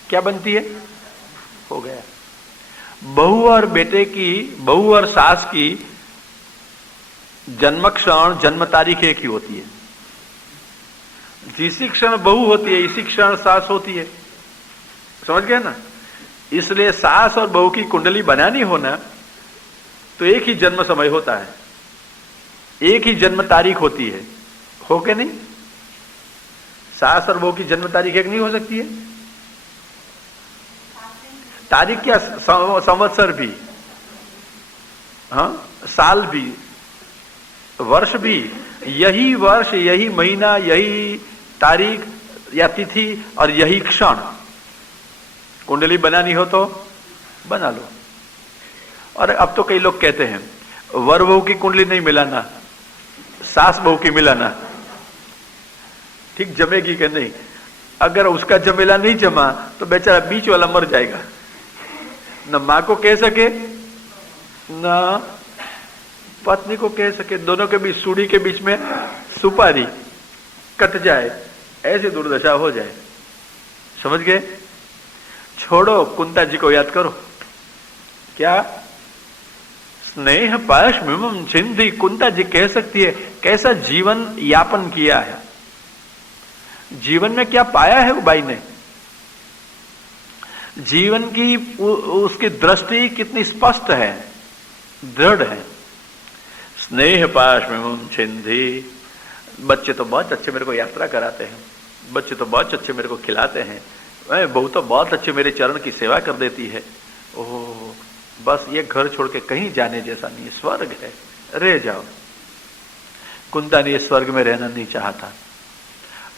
क्या बनती है? हो गया। बहू और बेटे की, बहू और सास की जन्म क्षण, जन्म तारीख एक ही होती है। जिसी क्षण बहू होती है, इसी क्षण सास होती है। समझ गए ना? इसलिए सास और बहू की कुंडली बनानी होना तो एक ही जन्म समय होता है, एक ही जन्म तारीख होती है, हो के नहीं? सास और बहू की जन्म तारीख एक नहीं हो सकती है? तारीख क्या, संवत्सर भी, हाँ, साल भी, वर्ष भी, यही वर्ष, यही महीना, यही तारीख या तिथि और यही क्षण कुंडली बनानी हो तो बना लो। और अब तो कई लोग कहते हैं वर बहू की कुंडली नहीं मिलाना, सास बहू की मिलाना, ठीक जमेगी कि नहीं। अगर उसका जमेला नहीं जमा तो बेचारा बीच वाला मर जाएगा, न मां को कह सके न पत्नी को कह सके, दोनों के बीच सूढ़ी के बीच में सुपारी कट जाए, ऐसी दुर्दशा हो जाए। समझ गए? छोड़ो, कुंता जी को याद करो। क्या? स्नेह पाशमिमं छिन्धि। कुंता जी कह सकती है कैसा जीवन यापन किया है, जीवन में क्या पाया है वो बाई ने, जीवन की उसकी दृष्टि कितनी स्पष्ट है, दृढ़ है। स्नेह पाशमिमं छिन्धि। बच्चे तो बहुत अच्छे मेरे को यात्रा कराते हैं, बच्चे तो बहुत अच्छे मेरे को खिलाते हैं, बहू तो बहुत अच्छे मेरे चरण की सेवा कर देती है। ओह, बस ये घर छोड़ के कहीं जाने जैसा नहीं, स्वर्ग है, रह जाओ। कुंता ने स्वर्ग में रहना नहीं चाहता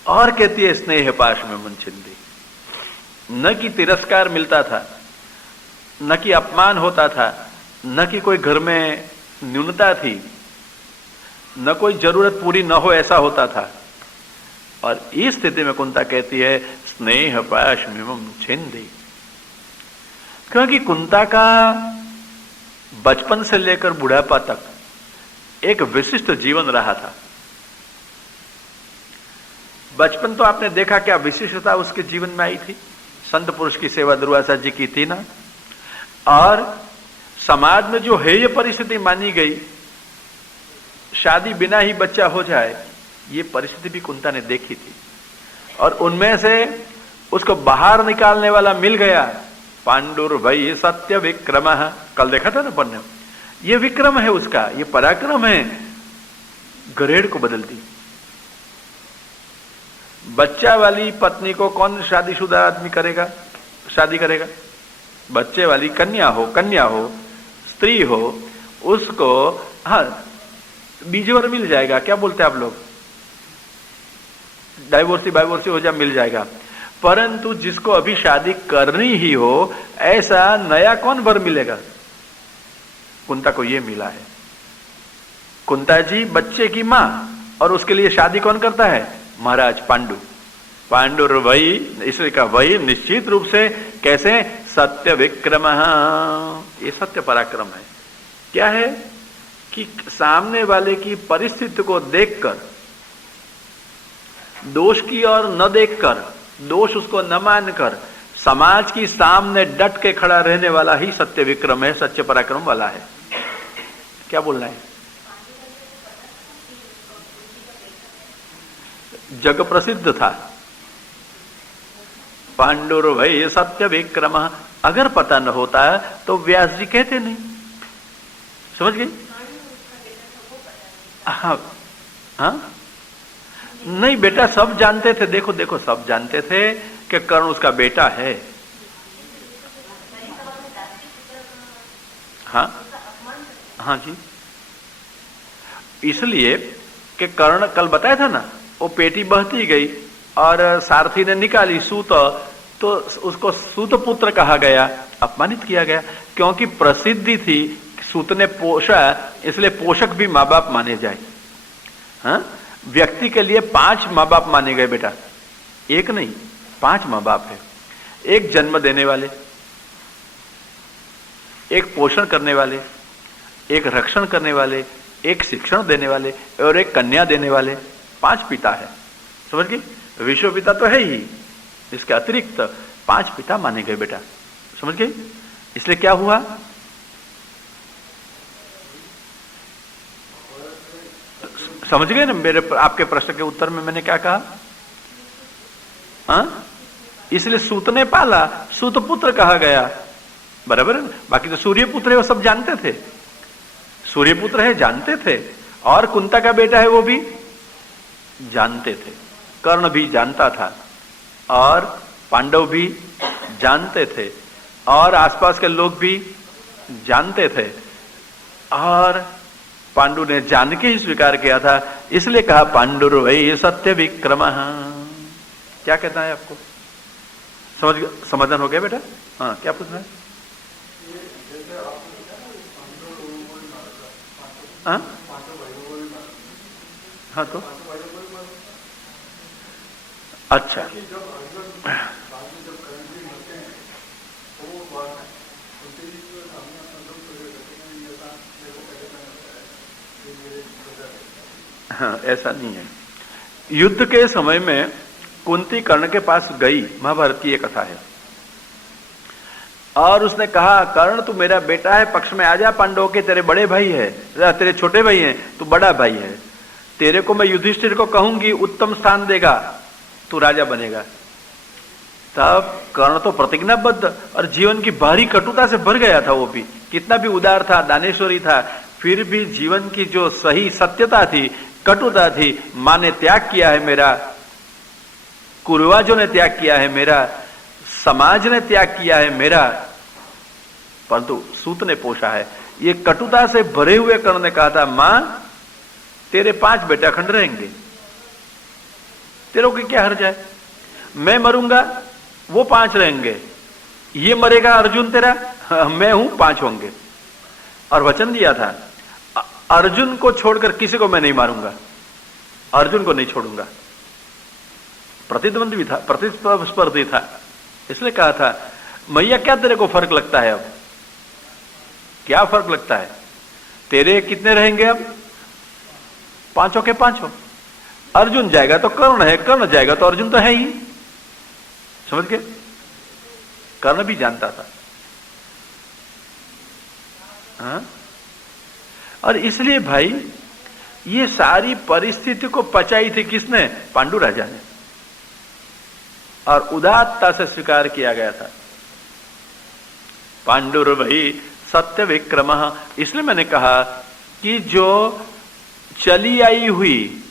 और कहती है स्नेह पाशमिमं छिन्धि। न कि तिरस्कार मिलता था, न कि अपमान होता था, न कि कोई घर में न्यूनता थी, न कोई जरूरत पूरी न हो ऐसा होता था। और इस स्थिति में कुंता कहती है स्नेह पाशमिमं छिन्धि, क्योंकि कुंता का बचपन से लेकर बुढ़ापा तक एक विशिष्ट जीवन रहा था। बचपन तो आपने देखा क्या विशिष्टता उसके जीवन में आई थी, संत पुरुष की सेवा दुर्वासा जी की थी ना। और समाज में जो हेय परिस्थिति मानी गई, शादी बिना ही बच्चा हो जाए, ये परिस्थिति भी कुंता ने देखी थी। और उनमें से उसको बाहर निकालने वाला मिल गया। पांडुर्भय सत्य विक्रम, कल देखा था ना पन्ने, ये विक्रम है उसका, ये पराक्रम है, ग्रेड को बदल दी। बच्चा वाली पत्नी को कौन शादीशुदा आदमी करेगा, शादी करेगा? बच्चे वाली कन्या हो, स्त्री हो, उसको हाँ बीजवर मिल जाएगा। क्या बोलते हैं आप लोग? डाइवोर्सी हो जाए, मिल जाएगा। परंतु जिसको अभी शादी करनी ही हो, ऐसा नया कौन वर मिलेगा? कुंता को ये मिला है। कुंता जी बच्चे की मां, और उसके लिए शादी कौन करता है? महाराज पांडुर्वई, इसलिए कहा वही निश्चित रूप से कैसे? सत्य विक्रम। ये सत्य पराक्रम है। क्या है कि सामने वाले की परिस्थिति को देखकर, दोष की और न देखकर, दोष उसको न मानकर, समाज की सामने डट के खड़ा रहने वाला ही सत्य विक्रम है, सच्चे पराक्रम वाला है। क्या बोलना है? जग प्रसिद्ध था पांडुर्भय सत्य विक्रम। अगर पता न होता तो व्यास जी कहते नहीं। समझ गई? हाँ हाँ, नहीं बेटा सब जानते थे, देखो सब जानते थे कि कर्ण उसका बेटा है। हाँ हाँ जी, इसलिए कि कर्ण, कल बताया था ना, वो पेटी बहती गई और सारथी ने निकाली सूत, तो उसको सूत पुत्र कहा गया, अपमानित किया गया, क्योंकि प्रसिद्धि थी सूत ने पोषा, इसलिए पोषक भी माँ बाप माने जाए। हाँ, व्यक्ति के लिए 5 माँ बाप माने गए बेटा, एक नहीं 5 माँ बाप है। एक जन्म देने वाले, एक पोषण करने वाले, एक रक्षण करने वाले, एक शिक्षण देने वाले और एक कन्या देने वाले, 5 पिता है। समझ गई? विश्व पिता तो है ही, इसके अतिरिक्त 5 पिता माने गए बेटा। समझ गई? इसलिए क्या हुआ? समझ गए ना मेरे आपके प्रश्न के उत्तर में मैंने क्या कहा? हाँ, इसलिए सूत ने पाला, सूत पुत्र कहा गया, बराबर है। बाकी तो सूर्य पुत्र है, वो सब जानते थे, सूर्य पुत्र है जानते थे, और कुंता का बेटा है वो भी जानते थे, कर्ण भी जानता था, और पांडव भी जानते थे, और आसपास के लोग भी जानते थे, और पांडु ने जान के ही स्वीकार किया था, इसलिए कहा पांडुर्वै सत्य विक्रमः। क्या कहना है आपको? समाधान हो गया बेटा? हाँ, क्या पूछना है? हाँ हाँ, तो अच्छा, हाँ, ऐसा नहीं है। युद्ध के समय में कुंती कर्ण के पास गई, महाभारत की एक कथा है, और उसने कहा कर्ण तू मेरा बेटा है, पक्ष में आ जा, पांडवों के तेरे बड़े भाई है, तेरे छोटे भाई हैं, तू बड़ा भाई है, तेरे को मैं युधिष्ठिर को कहूंगी उत्तम स्थान देगा, तू राजा बनेगा। तब कर्ण तो प्रतिज्ञाबद्ध और जीवन की बाहरी कटुता से भर गया था, वो भी कितना भी उदार था, दानेश्वरी था, फिर भी जीवन की जो सही सत्यता थी, कटुता थी। मां ने त्याग किया है मेरा, पूर्वजों ने त्याग किया है मेरा, समाज ने त्याग किया है मेरा, परंतु सूत ने पोषा है। ये कटुता से भरे हुए कर्ण ने कहा था मां तेरे 5 बेटा खंड रहेंगे, तेरे को क्या हर्ज है, मैं मरूंगा वो 5 रहेंगे, ये मरेगा अर्जुन तेरा, मैं हूं 5 होंगे। और वचन दिया था अर्जुन को छोड़कर किसी को मैं नहीं मारूंगा, अर्जुन को नहीं छोड़ूंगा। प्रतिद्वंद्वी था, प्रतिस्पर्धी था, इसलिए कहा था मैया क्या तेरे को फर्क लगता है, अब क्या फर्क लगता है, तेरे कितने रहेंगे अब, 5 के 5। अर्जुन जाएगा तो कर्ण है, कर्ण जाएगा तो अर्जुन तो है ही, समझ गए? कर्ण भी जानता था। हाँ? और इसलिए भाई ये सारी परिस्थिति को पचाई थी किसने? पांडु राजा ने, और उदात्तता से स्वीकार किया गया था। पांडुर्वै सत्य विक्रमः। इसलिए मैंने कहा कि जो चली आई हुई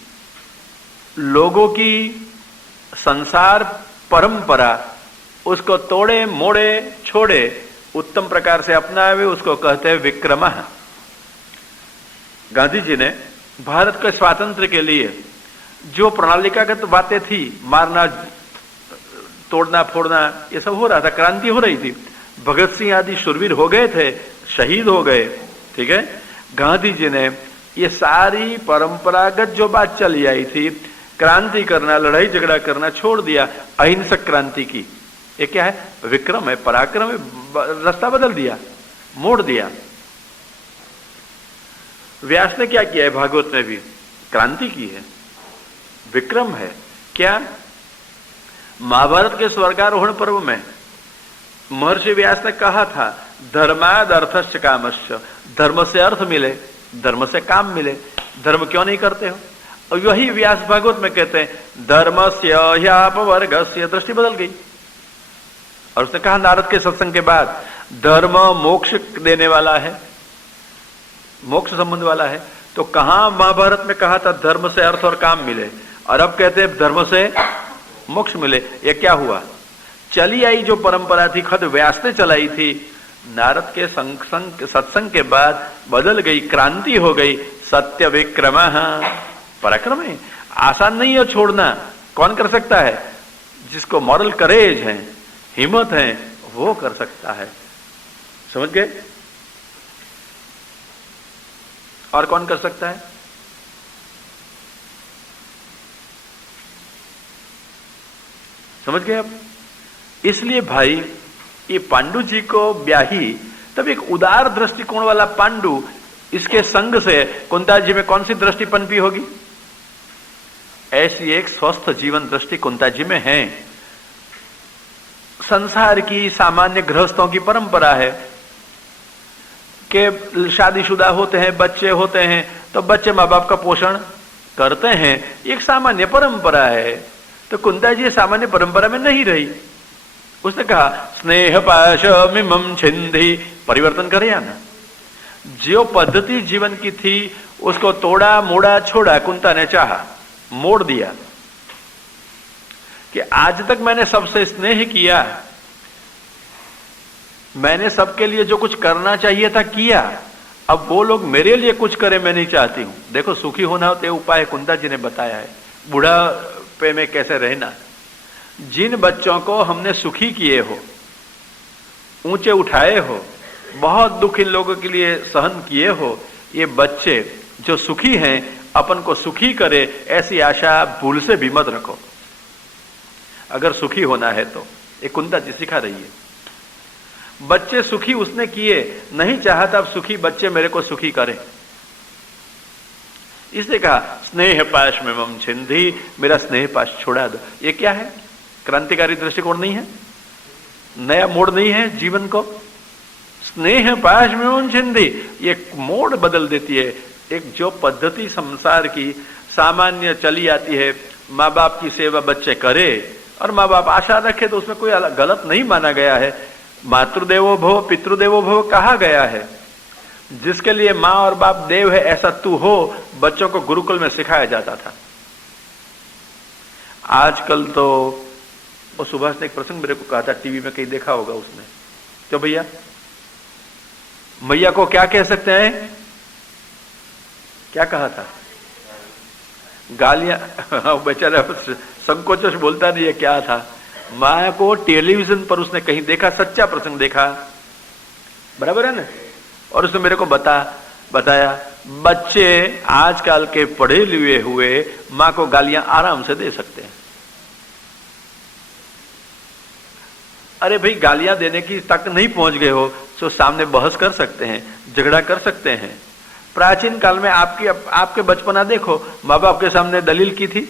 लोगों की संसार परंपरा, उसको तोड़े मोड़े छोड़े उत्तम प्रकार से अपनावे, उसको कहते हैं विक्रमः। गांधी जी ने भारत के स्वातंत्र्य के लिए जो प्रणालिकागत बातें थी, मारना तोड़ना फोड़ना ये सब हो रहा था, क्रांति हो रही थी, भगत सिंह आदि शूरवीर हो गए थे, शहीद हो गए, ठीक है। गांधी जी ने ये सारी परंपरागत जो बात चली आई थी, क्रांति करना, लड़ाई झगड़ा करना छोड़ दिया, अहिंसक क्रांति की। ये क्या है? विक्रम है, पराक्रम है, रास्ता बदल दिया, मोड़ दिया। व्यास ने क्या किया है? भागवत में भी क्रांति की है, विक्रम है। क्या? महाभारत के स्वर्गारोहण पर्व में महर्षि व्यास ने कहा था धर्माद अर्थश्च कामश्च, धर्म से अर्थ मिले, धर्म से काम मिले, धर्म क्यों नहीं करते हो? और यही व्यास भागवत में कहते हैं धर्मस्य ह्यापवर्गस्य, दृष्टि बदल गई। और उसने कहा नारद के सत्संग के बाद धर्म मोक्ष देने वाला है, मोक्ष संबंध वाला है। तो कहां महाभारत में कहा था धर्म से अर्थ और काम मिले, और अब कहते हैं धर्म से मोक्ष मिले। ये क्या हुआ? चली आई जो परंपरा थी, खुद व्यास ने चलाई थी, नारद के सत्संग के बाद बदल गई, क्रांति हो गई। सत्य विक्रमः, पराक्रम है, आसान नहीं है छोड़ना। कौन कर सकता है? जिसको मॉरल करेज है, हिम्मत है, वो कर सकता है। समझ गए? और कौन कर सकता है? समझ गए आप? इसलिए भाई ये पांडु जी को ब्याही, तब एक उदार दृष्टिकोण वाला पांडु, इसके संग से कुंता जी में कौन सी दृष्टि पनपी होगी? ऐसी एक स्वस्थ जीवन दृष्टि कुंता जी में है। संसार की सामान्य गृहस्थों की परंपरा है कि शादीशुदा होते हैं, बच्चे होते हैं, तो बच्चे माँ बाप का पोषण करते हैं, एक सामान्य परंपरा है। तो कुंता जी सामान्य परंपरा में नहीं रही। उसने कहा स्नेह पाशमिमं छिंदि, परिवर्तन करे या ना। जो पद्धति जीवन की थी उसको तोड़ा मोड़ा छोड़ा, कुंता ने चाहा, मोड़ दिया कि आज तक मैंने सबसे स्नेह किया, मैंने सबके लिए जो कुछ करना चाहिए था किया, अब वो लोग मेरे लिए कुछ करें, मैं नहीं चाहती हूं। देखो, सुखी होना होते उपाय कुंता जी ने बताया है, बुढ़ापे में कैसे रहना। जिन बच्चों को हमने सुखी किए हो, ऊंचे उठाए हो, बहुत दुख इन लोगों के लिए सहन किए हो, ये बच्चे जो सुखी हैं अपन को सुखी करे, ऐसी आशा भूल से भी मत रखो। अगर सुखी होना है तो ये कुंता जी सिखा रही है। बच्चे सुखी उसने किए, नहीं चाहता अब सुखी बच्चे मेरे को सुखी करें, इसने कहा स्नेह पाश में मम छिंदी, मेरा स्नेह पाश छोड़ा दो। ये क्या है? क्रांतिकारी दृष्टिकोण नहीं है, नया मोड़ नहीं है जीवन को। स्नेह पाश में मम छिंदी, ये मोड़ बदल देती है। एक जो पद्धति संसार की सामान्य चली आती है, माँ बाप की सेवा बच्चे करे और माँ बाप आशा रखे, तो उसमें कोई गलत नहीं माना गया है। मातृदेवो भव पितृदेवो भव कहा गया है। जिसके लिए माँ और बाप देव है, ऐसा तू हो, बच्चों को गुरुकुल में सिखाया जाता था। आजकल तो वो सुभाष ने एक प्रसंग मेरे को कहा था, टीवी में कहीं देखा होगा उसने, क्यों भैया, मैया को क्या कह सकते हैं? क्या कहा था? गालियां। बेचारा संकोच बोलता नहीं है, क्या था? माया को टेलीविजन पर उसने कहीं देखा, सच्चा प्रसंग देखा, बराबर है ना। और उसने मेरे को बताया बच्चे आजकल के पढ़े लिखे हुए मां को गालियां आराम से दे सकते हैं। अरे भाई, गालियां देने की तक नहीं पहुंच गए हो तो सामने बहस कर सकते हैं, झगड़ा कर सकते हैं। प्राचीन काल में आपके बचपना देखो, माँ बाप के सामने दलील की थी,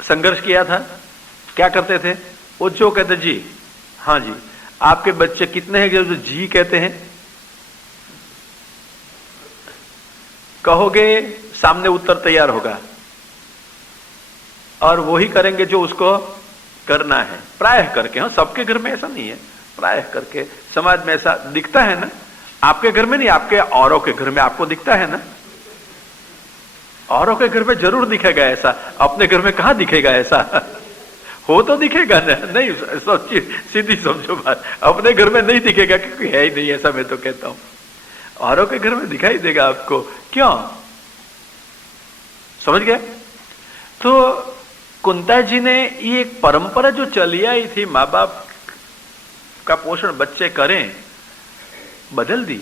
संघर्ष किया था, क्या करते थे? वो जो कहते जी, हाँ जी। आपके बच्चे कितने हैं जो जी कहते हैं? कहोगे, सामने उत्तर तैयार होगा और वही करेंगे जो उसको करना है, प्रायः करके। हाँ, सबके घर में ऐसा नहीं है, प्रायः करके समाज में ऐसा दिखता है ना। आपके घर में नहीं, आपके औरों के घर में आपको दिखता है ना। औरों के घर में जरूर दिखेगा ऐसा, अपने घर में कहां दिखेगा ऐसा? हो तो दिखेगा ना, नहीं सोचिए, सीधी समझो बात, अपने घर में नहीं दिखेगा क्योंकि है ही नहीं ऐसा, मैं तो कहता हूं। औरों के घर में दिखाई देगा आपको, क्यों? समझ गए? तो कुंता जी ने ये एक परंपरा जो चली आई थी, माँ बाप का पोषण बच्चे करें, बदल दी।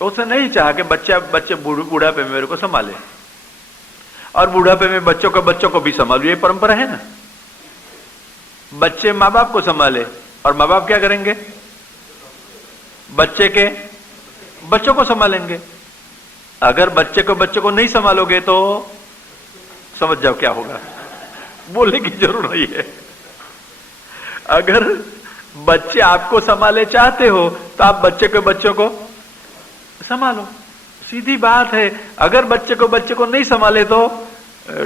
उसने नहीं चाहा कि बच्चे बुढ़ापे में मेरे को संभाले और बुढ़ापे में बच्चों को भी संभालू। ये परंपरा है ना, बच्चे माँ बाप को संभाले और माँ बाप क्या करेंगे? बच्चों को संभालेंगे। अगर बच्चे को नहीं संभालोगे तो समझ जाओ क्या होगा, बोलने की जरूरत नहीं है। अगर बच्चे आपको संभाले चाहते हो तो आप बच्चों को संभालो, सीधी बात है। अगर बच्चे को नहीं संभाले तो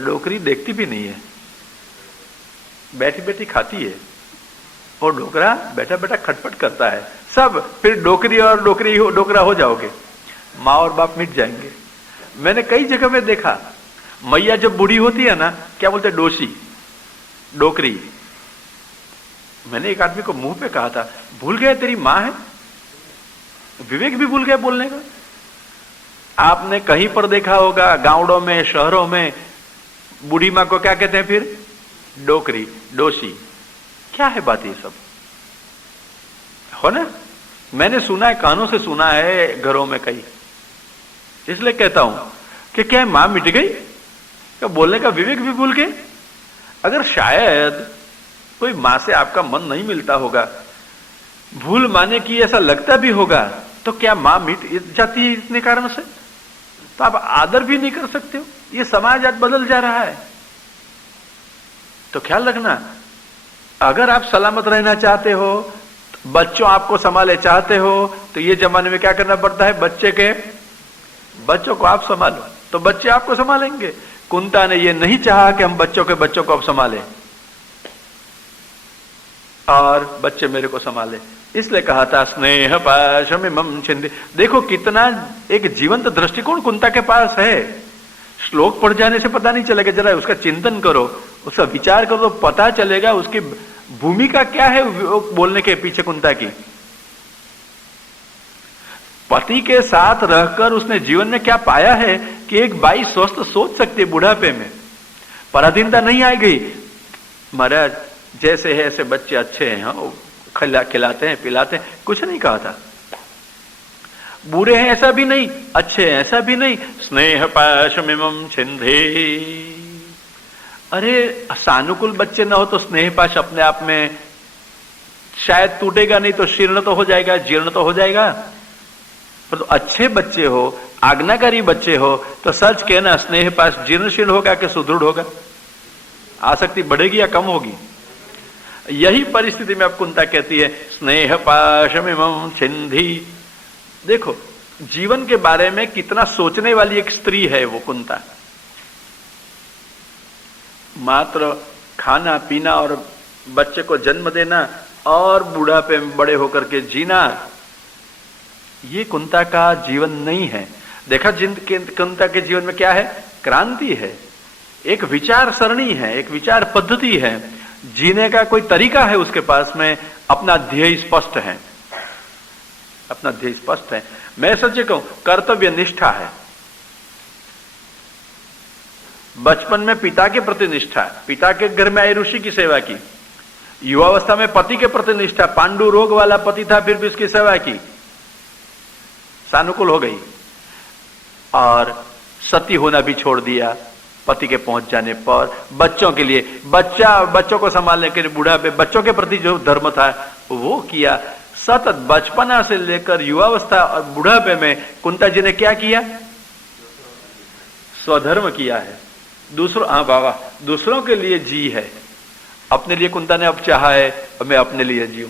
डोकरी देखती भी नहीं है, बैठी बैठी खाती है, और डोकरा बैठा बैठा खटपट करता है। सब फिर डोकरा हो जाओगे, माँ और बाप मिट जाएंगे। मैंने कई जगह में देखा, मैया जब बूढ़ी होती है ना, क्या बोलते? डोकरी। मैंने एक आदमी को मुंह पे कहा था, भूल गया तेरी माँ है? विवेक भी भूल गया बोलने का। आपने कहीं पर देखा होगा, गांवों में, शहरों में बूढ़ी माँ को क्या कहते हैं? फिर डोकरी, डोसी। क्या है बात? ये सब हो ना, मैंने सुना है, कानों से सुना है घरों में कई। इसलिए कहता हूं कि क्या मां मिट गई? क्या बोलने का विवेक भी भूल गए? अगर शायद कोई मां से आपका मन नहीं मिलता होगा, भूल माने की ऐसा लगता भी होगा, तो क्या मां मिट जाती है इतने कारण से? तो आप आदर भी नहीं कर सकते हो। ये समाज आज बदल जा रहा है, तो ख्याल रखना। अगर आप सलामत रहना चाहते हो, बच्चों आपको संभाले चाहते हो, तो ये जमाने में क्या करना पड़ता है? बच्चों को आप संभालो तो बच्चे आपको संभालेंगे। कुंता ने ये नहीं चाहा कि हम बच्चों को अब संभालें और बच्चे मेरे को संभाले, इसलिए कहा था स्नेह पाशमिमं छिंदी। देखो कितना एक जीवंत दृष्टिकोण कुंता के पास है। श्लोक पढ़ जाने से पता नहीं चलेगा, जरा उसका चिंतन करो, उसका विचार करो तो पता चलेगा उसकी भूमिका क्या है बोलने के पीछे कुंता की। पति के साथ रहकर उसने जीवन में क्या पाया है कि एक बाई स्वस्थ सोच सकती है बुढ़ापे में, पराधीनता नहीं आ गई। महाराज जैसे है ऐसे बच्चे अच्छे हैं, हाँ खिलाते हैं पिलाते हैं, कुछ नहीं कहा था। बुरे हैं ऐसा भी नहीं, अच्छे हैं ऐसा भी नहीं। स्नेह पाशमिमं छिंधे, अरे सानुकूल बच्चे ना हो तो स्नेह पाश अपने आप में शायद टूटेगा नहीं तो शीर्ण तो हो जाएगा, जीर्ण तो हो जाएगा। पर तो अच्छे बच्चे हो, आज्ञाकारी बच्चे हो तो सच कहना स्नेह पाश जीर्णशील होगा कि सुदृढ़ होगा, आसक्ति बढ़ेगी या कम होगी। यही परिस्थिति में अब कुंता कहती है स्नेह पाशमिमं छिंधि। देखो जीवन के बारे में कितना सोचने वाली एक स्त्री है वो कुंता। मात्र खाना पीना और बच्चे को जन्म देना और बुढ़ापे में बड़े होकर के जीना, ये कुंता का जीवन नहीं है। देखा कुंता के जीवन में क्या है, क्रांति है, एक विचार सरणी है, एक विचार पद्धति है, जीने का कोई तरीका है उसके पास में, अपना ध्येय स्पष्ट है, अपना ध्येय स्पष्ट है। मैं सच्चे कहूं कर्तव्य निष्ठा है। बचपन में पिता के प्रति निष्ठा, पिता के घर में आए ऋषि की सेवा की, युवावस्था में पति के प्रति निष्ठा, पांडु रोग वाला पति था फिर भी उसकी सेवा की, सानुकूल हो गई। और सती होना भी छोड़ दिया पति के पहुंच जाने पर, बच्चों के लिए बच्चों को संभालने के लिए बूढ़ा पे बच्चों के प्रति जो धर्म था वो किया। सतत बचपना से लेकर युवावस्था और बुढ़ापे में कुंता जी ने क्या किया, स्वधर्म किया है। दूसरों के लिए जी है, अपने लिए कुंता ने अब चाहा है मैं अपने लिए जीऊं,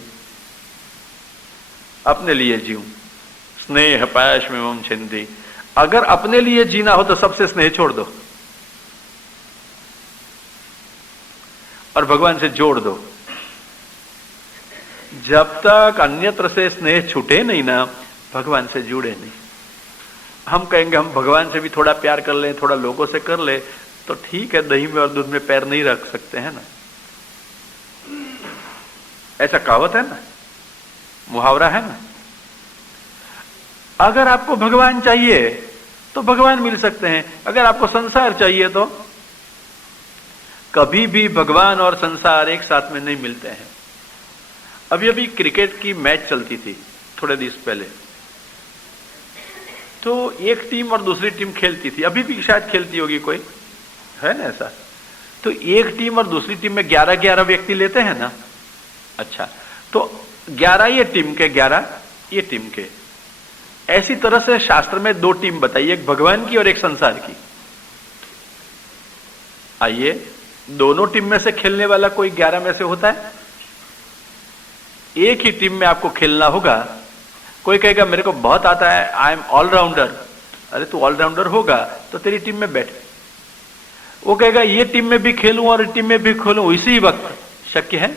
अपने लिए जीऊं। स्नेह पाशमिमं छिंधि, अगर अपने लिए जीना हो तो सबसे स्नेह छोड़ दो और भगवान से जोड़ दो। जब तक अन्यत्र से स्नेह छूटे नहीं ना, भगवान से जुड़े नहीं। हम कहेंगे हम भगवान से भी थोड़ा प्यार कर लें, थोड़ा लोगों से कर ले तो ठीक है, दही में और दूध में पैर नहीं रख सकते हैं ना, ऐसा कहावत है ना, मुहावरा है ना। अगर आपको भगवान चाहिए तो भगवान मिल सकते हैं, अगर आपको संसार चाहिए तो कभी भी भगवान और संसार एक साथ में नहीं मिलते हैं। अभी अभी क्रिकेट की मैच चलती थी थोड़े दिन पहले, तो एक टीम और दूसरी टीम खेलती थी, अभी भी शायद खेलती होगी कोई, है ना ऐसा। तो एक टीम और दूसरी टीम में 11-11 व्यक्ति लेते हैं ना। अच्छा, तो 11 ये टीम के, 11 ये टीम के। ऐसी तरह से शास्त्र में 2 टीम बताई, एक भगवान की और एक संसार की। आइए, दोनों टीम में से खेलने वाला कोई 11 में से होता है? एक ही टीम में आपको खेलना होगा। कोई कहेगा मेरे को बहुत आता है, आई एम ऑलराउंडर। अरे तू ऑलराउंडर होगा तो तेरी टीम में बैठ। वो कहेगा ये टीम में भी खेलूं और टीम में भी खेलूं, इसी वक्त शक्य है?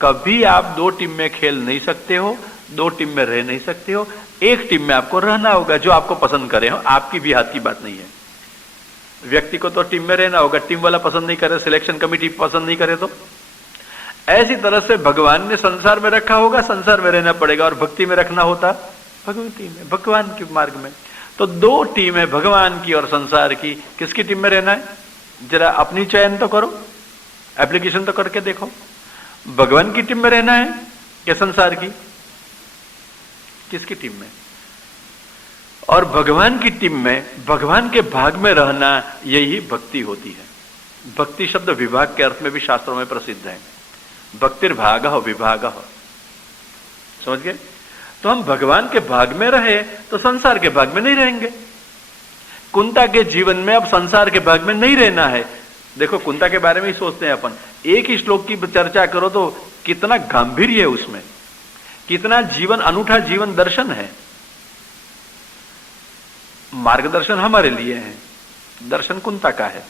कभी आप 2 टीम में खेल नहीं सकते हो, 2 टीम में रह नहीं सकते हो। एक टीम में आपको रहना होगा, जो आपको पसंद करे हो, आपकी भी हाथ की बात नहीं है। व्यक्ति को तो टीम में रहना होगा, टीम वाला पसंद नहीं करे, सिलेक्शन कमेटी पसंद नहीं करे तो। ऐसी तरह से भगवान ने संसार में रखा होगा, संसार में रहना पड़ेगा, और भक्ति में रखना होता भगवती में, भगवान के मार्ग में। तो 2 टीम है, भगवान की और संसार की। किसकी टीम में रहना है? जरा अपनी चयन तो करो, एप्लीकेशन तो करके देखो। भगवान की टीम में रहना है या संसार की? किसकी टीम में? और भगवान की टीम में, भगवान के भाग में रहना, यही भक्ति होती है। भक्ति शब्द विभाग के अर्थ में भी शास्त्रों में प्रसिद्ध है। भक्तिर्भाग विभाग, समझ गए? तो हम भगवान के भाग में रहे तो संसार के भाग में नहीं रहेंगे। कुंता के जीवन में अब संसार के भाग में नहीं रहना है। देखो कुंता के बारे में ही सोचते हैं अपन, एक ही श्लोक की चर्चा करो तो कितना गांभीर्य है उसमें, कितना जीवन अनूठा जीवन दर्शन है। मार्गदर्शन हमारे लिए है, दर्शन कुंता का है।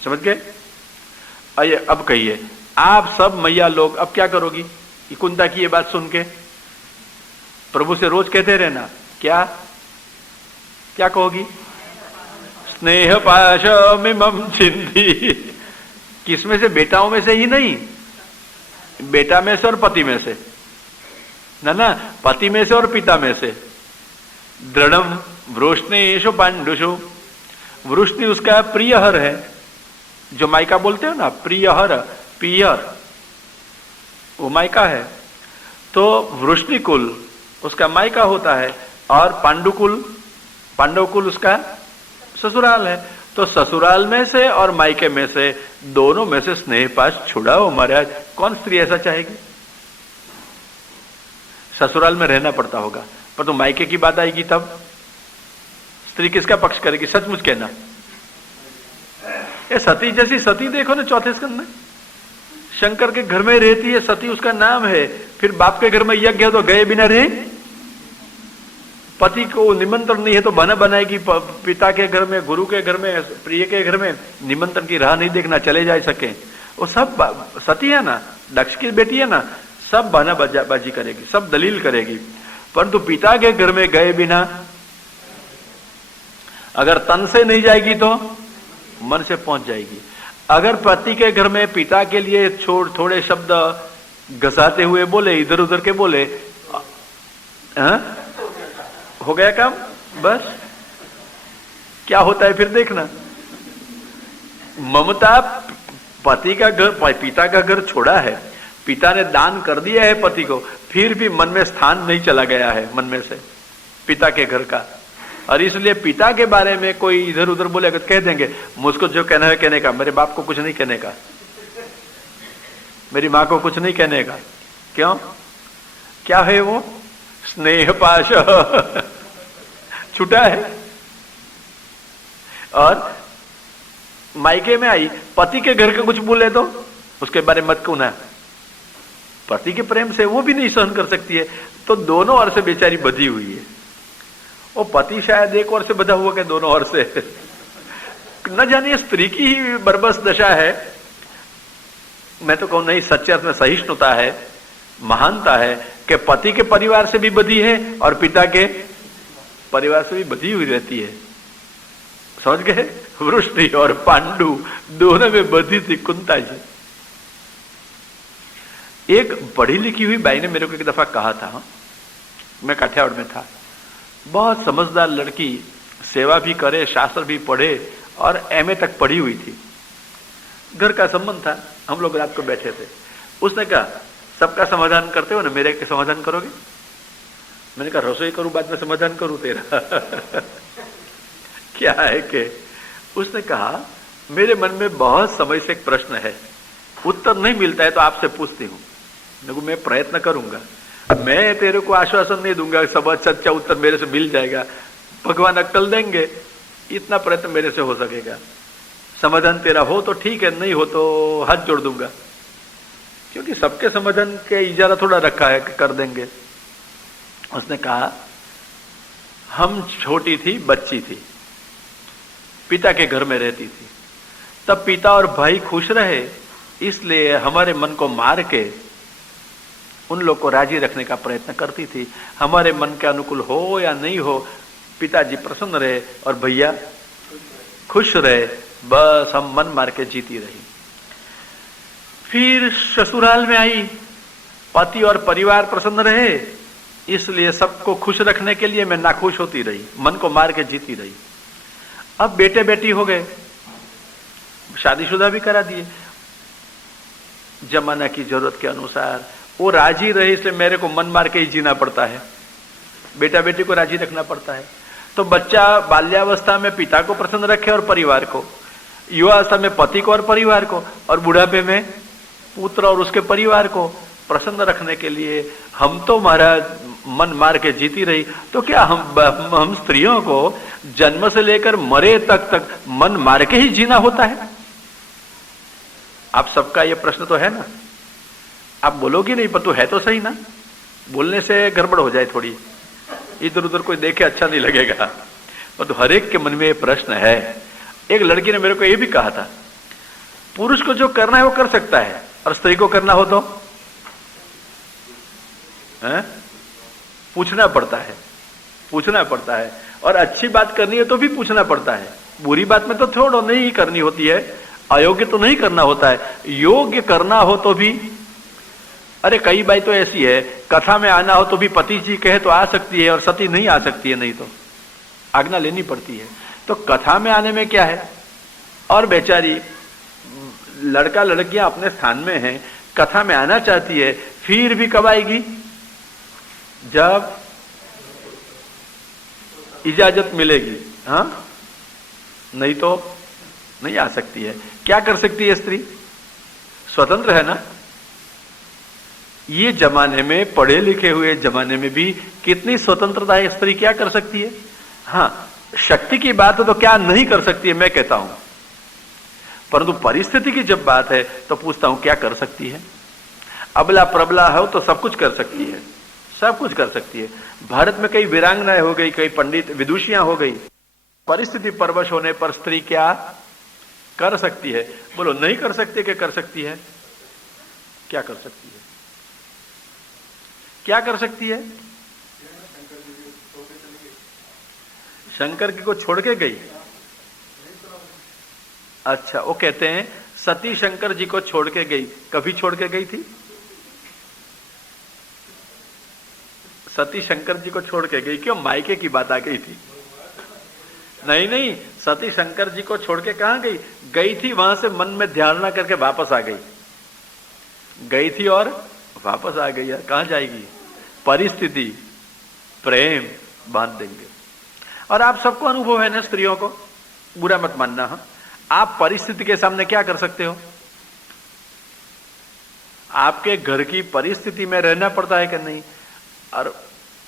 समझ गए? आइए अब कहिए, आप सब मैया लोग अब क्या करोगी? कुंता की ये बात सुन के प्रभु से रोज कहते रहना, क्या क्या कहोगी? स्नेह पाशमिमं छिंधि। किसमें से? बेटाओं में से ही नहीं, बेटा में से और पति में से। ना, पति में से और पिता में से। दृढ़म वृष्णेषु पांडुषु, वृष्णि उसका प्रियहर है, जो मायका बोलते हो ना, प्रियहर, पियर, वो मायका है। तो वृष्णि कुल उसका मायका होता है, और पांडुकुल, पांडव कुल उसका ससुराल है। तो ससुराल में से और मायके में से, दोनों में से स्नेह पाश छुड़ाओ महाराज। कौन स्त्री ऐसा चाहेगी? ससुराल में रहना पड़ता होगा, पर तो मायके की बात आएगी तब स्त्री किसका पक्ष करेगी? सचमुच कहना। ये सती जैसी सती देखो ना चौथे स्कंद में, शंकर के घर में रहती है सती, उसका नाम है। फिर बाप के घर में यज्ञ है तो गए बिना रहे, पति को निमंत्रण नहीं है तो बहाना बनाएगी, पिता के घर में, गुरु के घर में, प्रिय के घर में निमंत्रण की राह नहीं देखना, चले जा सके। वो सब सती है ना, दक्ष की बेटी है ना, सब बहाना बाजी करेगी, सब दलील करेगी। परंतु पिता के घर में गए बिना अगर तन से नहीं जाएगी तो मन से पहुंच जाएगी। अगर पति के घर में पिता के लिए थोड़े शब्द घसाते हुए बोले, इधर उधर के बोले, हो गया काम, बस। क्या होता है फिर देखना। ममता, पति का घर, पिता का घर छोड़ा है, पिता ने दान कर दिया है पति को, फिर भी मन में स्थान नहीं चला गया है, मन में से पिता के घर का। और इसलिए पिता के बारे में कोई इधर उधर बोलेगा तो कह देंगे, मुझको जो कहना है कहने का, मेरे बाप को कुछ नहीं कहने का, मेरी मां को कुछ नहीं कहने का। क्यों? क्या है वो? स्नेह पाश छूटा है। और मायके में आई, पति के घर के कुछ बोले तो उसके बारे में मत क्यों ना, पति के प्रेम से वो भी नहीं सहन कर सकती है, तो दोनों ओर से बेचारी बधी हुई है। वो पति शायद एक ओर से बधा हुआ कि दोनों ओर से, न जानिए स्त्री की ही बरबस दशा है। मैं तो कहूं नहीं, सच्चे अर्थ में सहिष्णुता है, महानता है कि पति के परिवार से भी बधी है और पिता के परिवार से भी बधी हुई रहती है। समझ गए? वृष्णि और पांडु दोनों में बधी थी कुंता जी। एक पढ़ी लिखी हुई बाई ने मेरे को एक दफा कहा था, मैं काठियावाड़ में था, बहुत समझदार लड़की, सेवा भी करे, शास्त्र भी पढ़े और एमए तक पढ़ी हुई थी। घर का संबंध था, हम लोग रात को बैठे थे। उसने कहा, सबका समाधान करते हो ना, मेरे के समाधान करोगे? मैंने कहा रसोई करूं बाद में समाधान करूं तेरा। क्या है कि उसने कहा, मेरे मन में बहुत समय से एक प्रश्न है, उत्तर नहीं मिलता है तो आपसे पूछती हूं। मैं प्रयत्न करूंगा, मैं तेरे को आश्वासन नहीं दूंगा सब अच्छा उत्तर मेरे से मिल जाएगा, भगवान अक्कल देंगे, इतना प्रयत्न मेरे से हो सकेगा। समाधान तेरा हो तो ठीक है, नहीं हो तो हाथ जोड़ दूंगा, क्योंकि सबके समाधान के इजारा थोड़ा रखा है कि कर देंगे। उसने कहा, हम छोटी थी, बच्ची थी, पिता के घर में रहती थी, तब पिता और भाई खुश रहे, इसलिए हमारे मन को मार के उन लोग को राजी रखने का प्रयत्न करती थी। हमारे मन के अनुकूल हो या नहीं हो, पिताजी प्रसन्न रहे और भैया खुश रहे, बस हम मन मार के जीती रही। फिर ससुराल में आई, पति और परिवार प्रसन्न रहे, इसलिए सबको खुश रखने के लिए मैं नाखुश होती रही, मन को मार के जीती रही। अब बेटे बेटी हो गए, शादीशुदा भी करा दिए, जमाना की जरूरत के अनुसार वो राजी रहे, इसलिए मेरे को मन मार के ही जीना पड़ता है, बेटा बेटी को राजी रखना पड़ता है। तो बच्चा बाल्यावस्था में पिता को प्रसन्न रखे और परिवार को, युवावस्था में पति को और परिवार को, और बुढ़ापे में पुत्र और उसके परिवार को प्रसन्न रखने के लिए हम तो महाराज मन मार के जीती रही। तो क्या हम स्त्रियों को जन्म से लेकर मरे तक मन मार के ही जीना होता है? आप सबका ये प्रश्न तो है ना, आप बोलोगे नहीं, पर तो है तो सही ना, बोलने से गड़बड़ हो जाए थोड़ी, इधर उधर कोई देखे अच्छा नहीं लगेगा, पर तो हर एक के मन में ये प्रश्न है। एक लड़की ने मेरे को ये भी कहा था, पुरुष को जो करना है वो कर सकता है, और स्त्री को करना हो तो पूछना पड़ता है, पूछना पड़ता है, और अच्छी बात करनी है तो भी पूछना पड़ता है, बुरी बात में तो छोड़ो, नहीं करनी होती है, अयोग्य तो नहीं करना होता है, योग्य करना हो तो भी अरे कई बाई तो ऐसी है, कथा में आना हो तो भी पति जी कहे तो आ सकती है और सती नहीं आ सकती है, नहीं तो आज्ञा लेनी पड़ती है। तो कथा में आने में क्या है, और बेचारी लड़का लड़कियां अपने स्थान में हैं, कथा में आना चाहती है, फिर भी कब आएगी, जब इजाजत मिलेगी। हाँ, नहीं तो नहीं आ सकती है। क्या कर सकती है स्त्री, स्वतंत्र है ना। ये जमाने में, पढ़े लिखे हुए जमाने में भी कितनी स्वतंत्रता है, स्त्री क्या कर सकती है। हाँ, शक्ति की बात हो तो क्या नहीं कर सकती है, मैं कहता हूं, परंतु परिस्थिति की जब बात है तो पूछता हूं क्या कर सकती है। अबला प्रबला हो तो सब कुछ कर सकती है, सब कुछ कर सकती है। भारत में कई वीरांगनाएं हो गई, कई पंडित विदुषियां हो गई, परिस्थिति परवश होने पर स्त्री क्या कर सकती है, बोलो नहीं कर सकती कि कर सकती है, क्या कर सकती है, क्या कर सकती है। शंकर जी को छोड़ के गई, अच्छा, वो कहते हैं सती शंकर जी को छोड़ के गई, कभी छोड़ के गई थी, सती शंकर जी को छोड़ के गई, क्यों, मायके की बात आ गई थी। नहीं नहीं, सती शंकर जी को छोड़ के कहां गई, गई थी वहां से मन में ध्यान करके वापस आ गई, गई थी और वापस आ गई। कहां जाएगी, परिस्थिति प्रेम बांध देंगे। और आप सबको अनुभव है ना, स्त्रियों को बुरा मत मानना। हाँ, आप परिस्थिति के सामने क्या कर सकते हो, आपके घर की परिस्थिति में रहना पड़ता है कि नहीं। और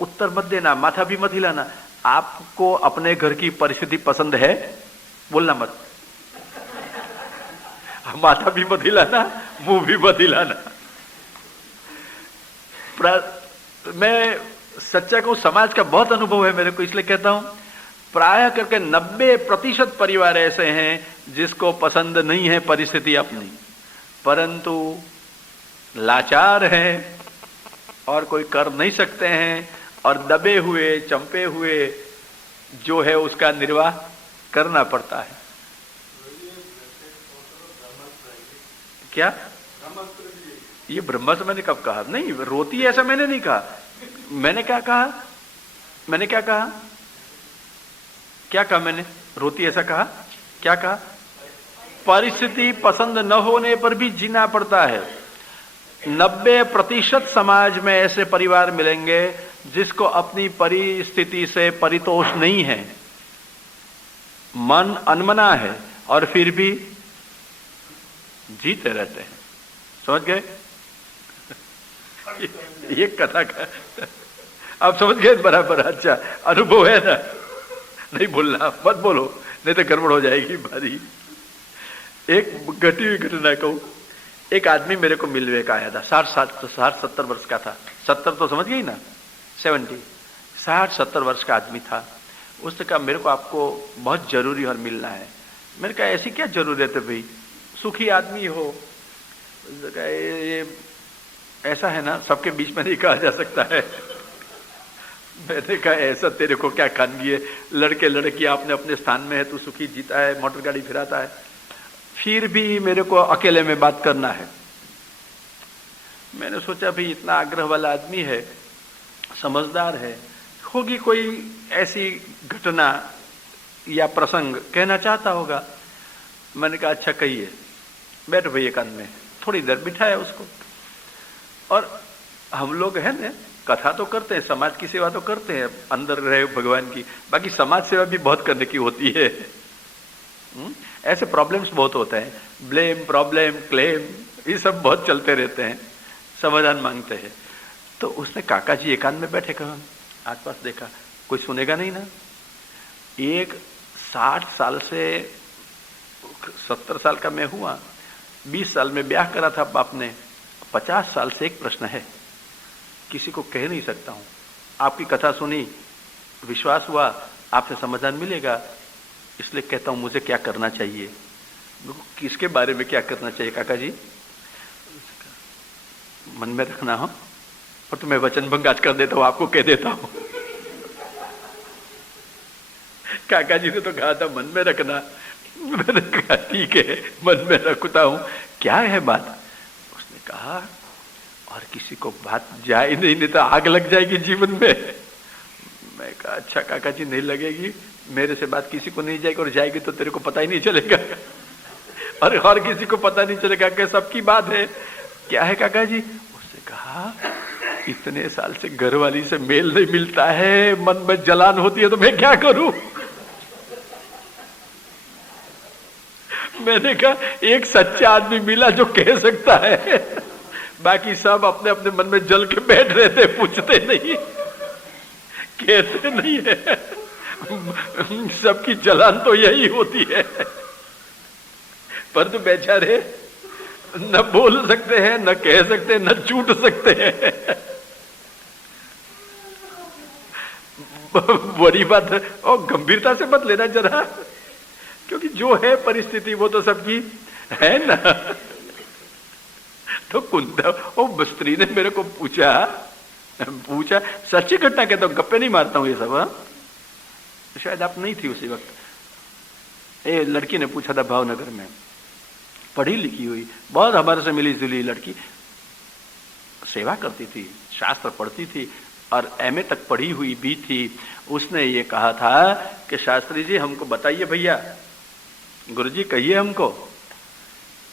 उत्तर मत देना, माथा भी मत हिलाना। आपको अपने घर की परिस्थिति पसंद है, बोलना मत, माथा भी मत हिलाना, मुंह भी मत हिलाना। मैं सच्चा को समाज का बहुत अनुभव है मेरे को, इसलिए कहता हूं, प्राय करके 90% परिवार ऐसे हैं जिसको पसंद नहीं है परिस्थिति अपनी, परंतु लाचार हैं और कोई कर नहीं सकते हैं, और दबे हुए चंपे हुए जो है उसका निर्वाह करना पड़ता है। क्या ये ब्रह्मास्त्र मैंने कब कहा, नहीं रोती ऐसा मैंने नहीं कहा। मैंने क्या कहा, मैंने क्या कहा, क्या कहा मैंने, रोती ऐसा कहा, क्या कहा, परिस्थिति पसंद न होने पर भी जीना पड़ता है। 90% समाज में ऐसे परिवार मिलेंगे जिसको अपनी परिस्थिति से परितोष नहीं है, मन अनमना है, और फिर भी जीते रहते हैं। समझ गए ये कथा का आप समझ गए बराबर। अच्छा, अनुभव है ना, नहीं बोलना, मत बोलो नहीं तो गड़बड़ हो जाएगी भारी। एक घटी हुई घटना कहूं, एक आदमी मेरे को मिलने का आया था, 60-70 वर्ष का था। 70 तो समझ गई ना, 70, 60-70 वर्ष का आदमी था। उसने कहा मेरे को आपको बहुत जरूरी और मिलना है। मैंने कहा ऐसी क्या जरूरत है भाई, सुखी आदमी हो। ये ऐसा है ना, सबके बीच में नहीं कहा जा सकता है। मैंने कहा ऐसा तेरे को क्या खानगी है, लड़के लड़की आपने अपने स्थान में है, तू सुखी जीता है, मोटर गाड़ी फिराता है, फिर भी मेरे को अकेले में बात करना है। मैंने सोचा भाई इतना आग्रह वाला आदमी है, समझदार है, होगी कोई ऐसी घटना या प्रसंग कहना चाहता होगा। मैंने कहा अच्छा कहिए, बैठ भाई एकांत में। थोड़ी देर बिठाया उसको, और हम लोग है ना कथा तो करते हैं, समाज की सेवा तो करते हैं, अंदर रहे भगवान की, बाकी समाज सेवा भी बहुत करने की होती है। ऐसे प्रॉब्लम्स बहुत होते हैं, ब्लेम, प्रॉब्लम, क्लेम, ये सब बहुत चलते रहते हैं, समाधान मांगते हैं। तो उसने काका जी एकांत में बैठे, कहा आसपास देखा, कोई सुनेगा नहीं ना। एक 60 साल से 70 साल का मैं हुआ, 20 साल में ब्याह करा था बाप ने, 50 साल से एक प्रश्न है, किसी को कह नहीं सकता हूं। आपकी कथा सुनी, विश्वास हुआ आपसे समाधान मिलेगा, इसलिए कहता हूं मुझे क्या करना चाहिए। किसके बारे में क्या करना चाहिए काका जी, मन में रखना हो, और तुम्हें वचन भंग आज कर देता हूं, आपको कह देता हूं। काका जी ने तो कहा था मन में रखना, मैंने कहा ठीक है मन में रखता हूं, क्या है बात। उसने कहा और किसी को बात जाए नहीं तो आग लग जाएगी जीवन में। मैं कहा अच्छा काका जी नहीं लगेगी, मेरे से बात किसी को नहीं जाएगी, और जाएगी तो तेरे को पता ही नहीं चलेगा और हर किसी को पता नहीं चलेगा कि सबकी बात है। क्या है काका जी? उसने कहा इतने साल से घरवाली से मेल नहीं मिलता है, मन में जलान होती है, तो मैं क्या करूं? मैंने कहा एक सच्चा आदमी मिला जो कह सकता है, बाकी सब अपने अपने मन में जल के बैठ रहे थे, पूछते नहीं, कहते नहीं है। सबकी जलान तो यही होती है, पर तो बेचारे न बोल सकते हैं, न कह सकते हैं, न छूट सकते हैं। बड़ी बात है, और गंभीरता से मत लेना जरा, क्योंकि जो है परिस्थिति वो तो सबकी है ना। तो कुंदा वो स्त्री ने मेरे को पूछा सच्ची घटना कहता हूं, गप्पे नहीं मारता हूं ये सब। हाँ शायद आप नहीं थी उसी वक्त। ये लड़की ने पूछा था भावनगर में, पढ़ी लिखी हुई, बहुत हमारे से मिली जुली लड़की, सेवा करती थी, शास्त्र पढ़ती थी और एमए तक पढ़ी हुई भी थी। उसने ये कहा था कि शास्त्री जी हमको बताइए भैया, गुरुजी कहिए हमको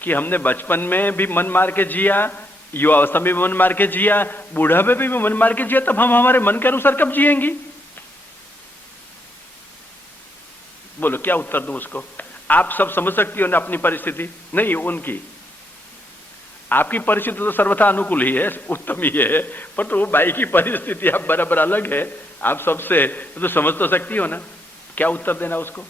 कि हमने बचपन में भी मन मार के जिया, युवावस्था में भी मन मार के जिया, बूढ़ापे में भी मन मार के जिया, तब हम हमारे मन के अनुसार कब जिएंगी? बोलो क्या उत्तर दूं उसको? आप सब समझ सकती हो ना अपनी परिस्थिति, नहीं उनकी। आपकी परिस्थिति तो सर्वथा अनुकूल ही है, उत्तम ही है, पर तो वो भाई की परिस्थिति आप बराबर अलग है, आप सबसे तो समझ तो सकती हो ना। क्या उत्तर देना उसको?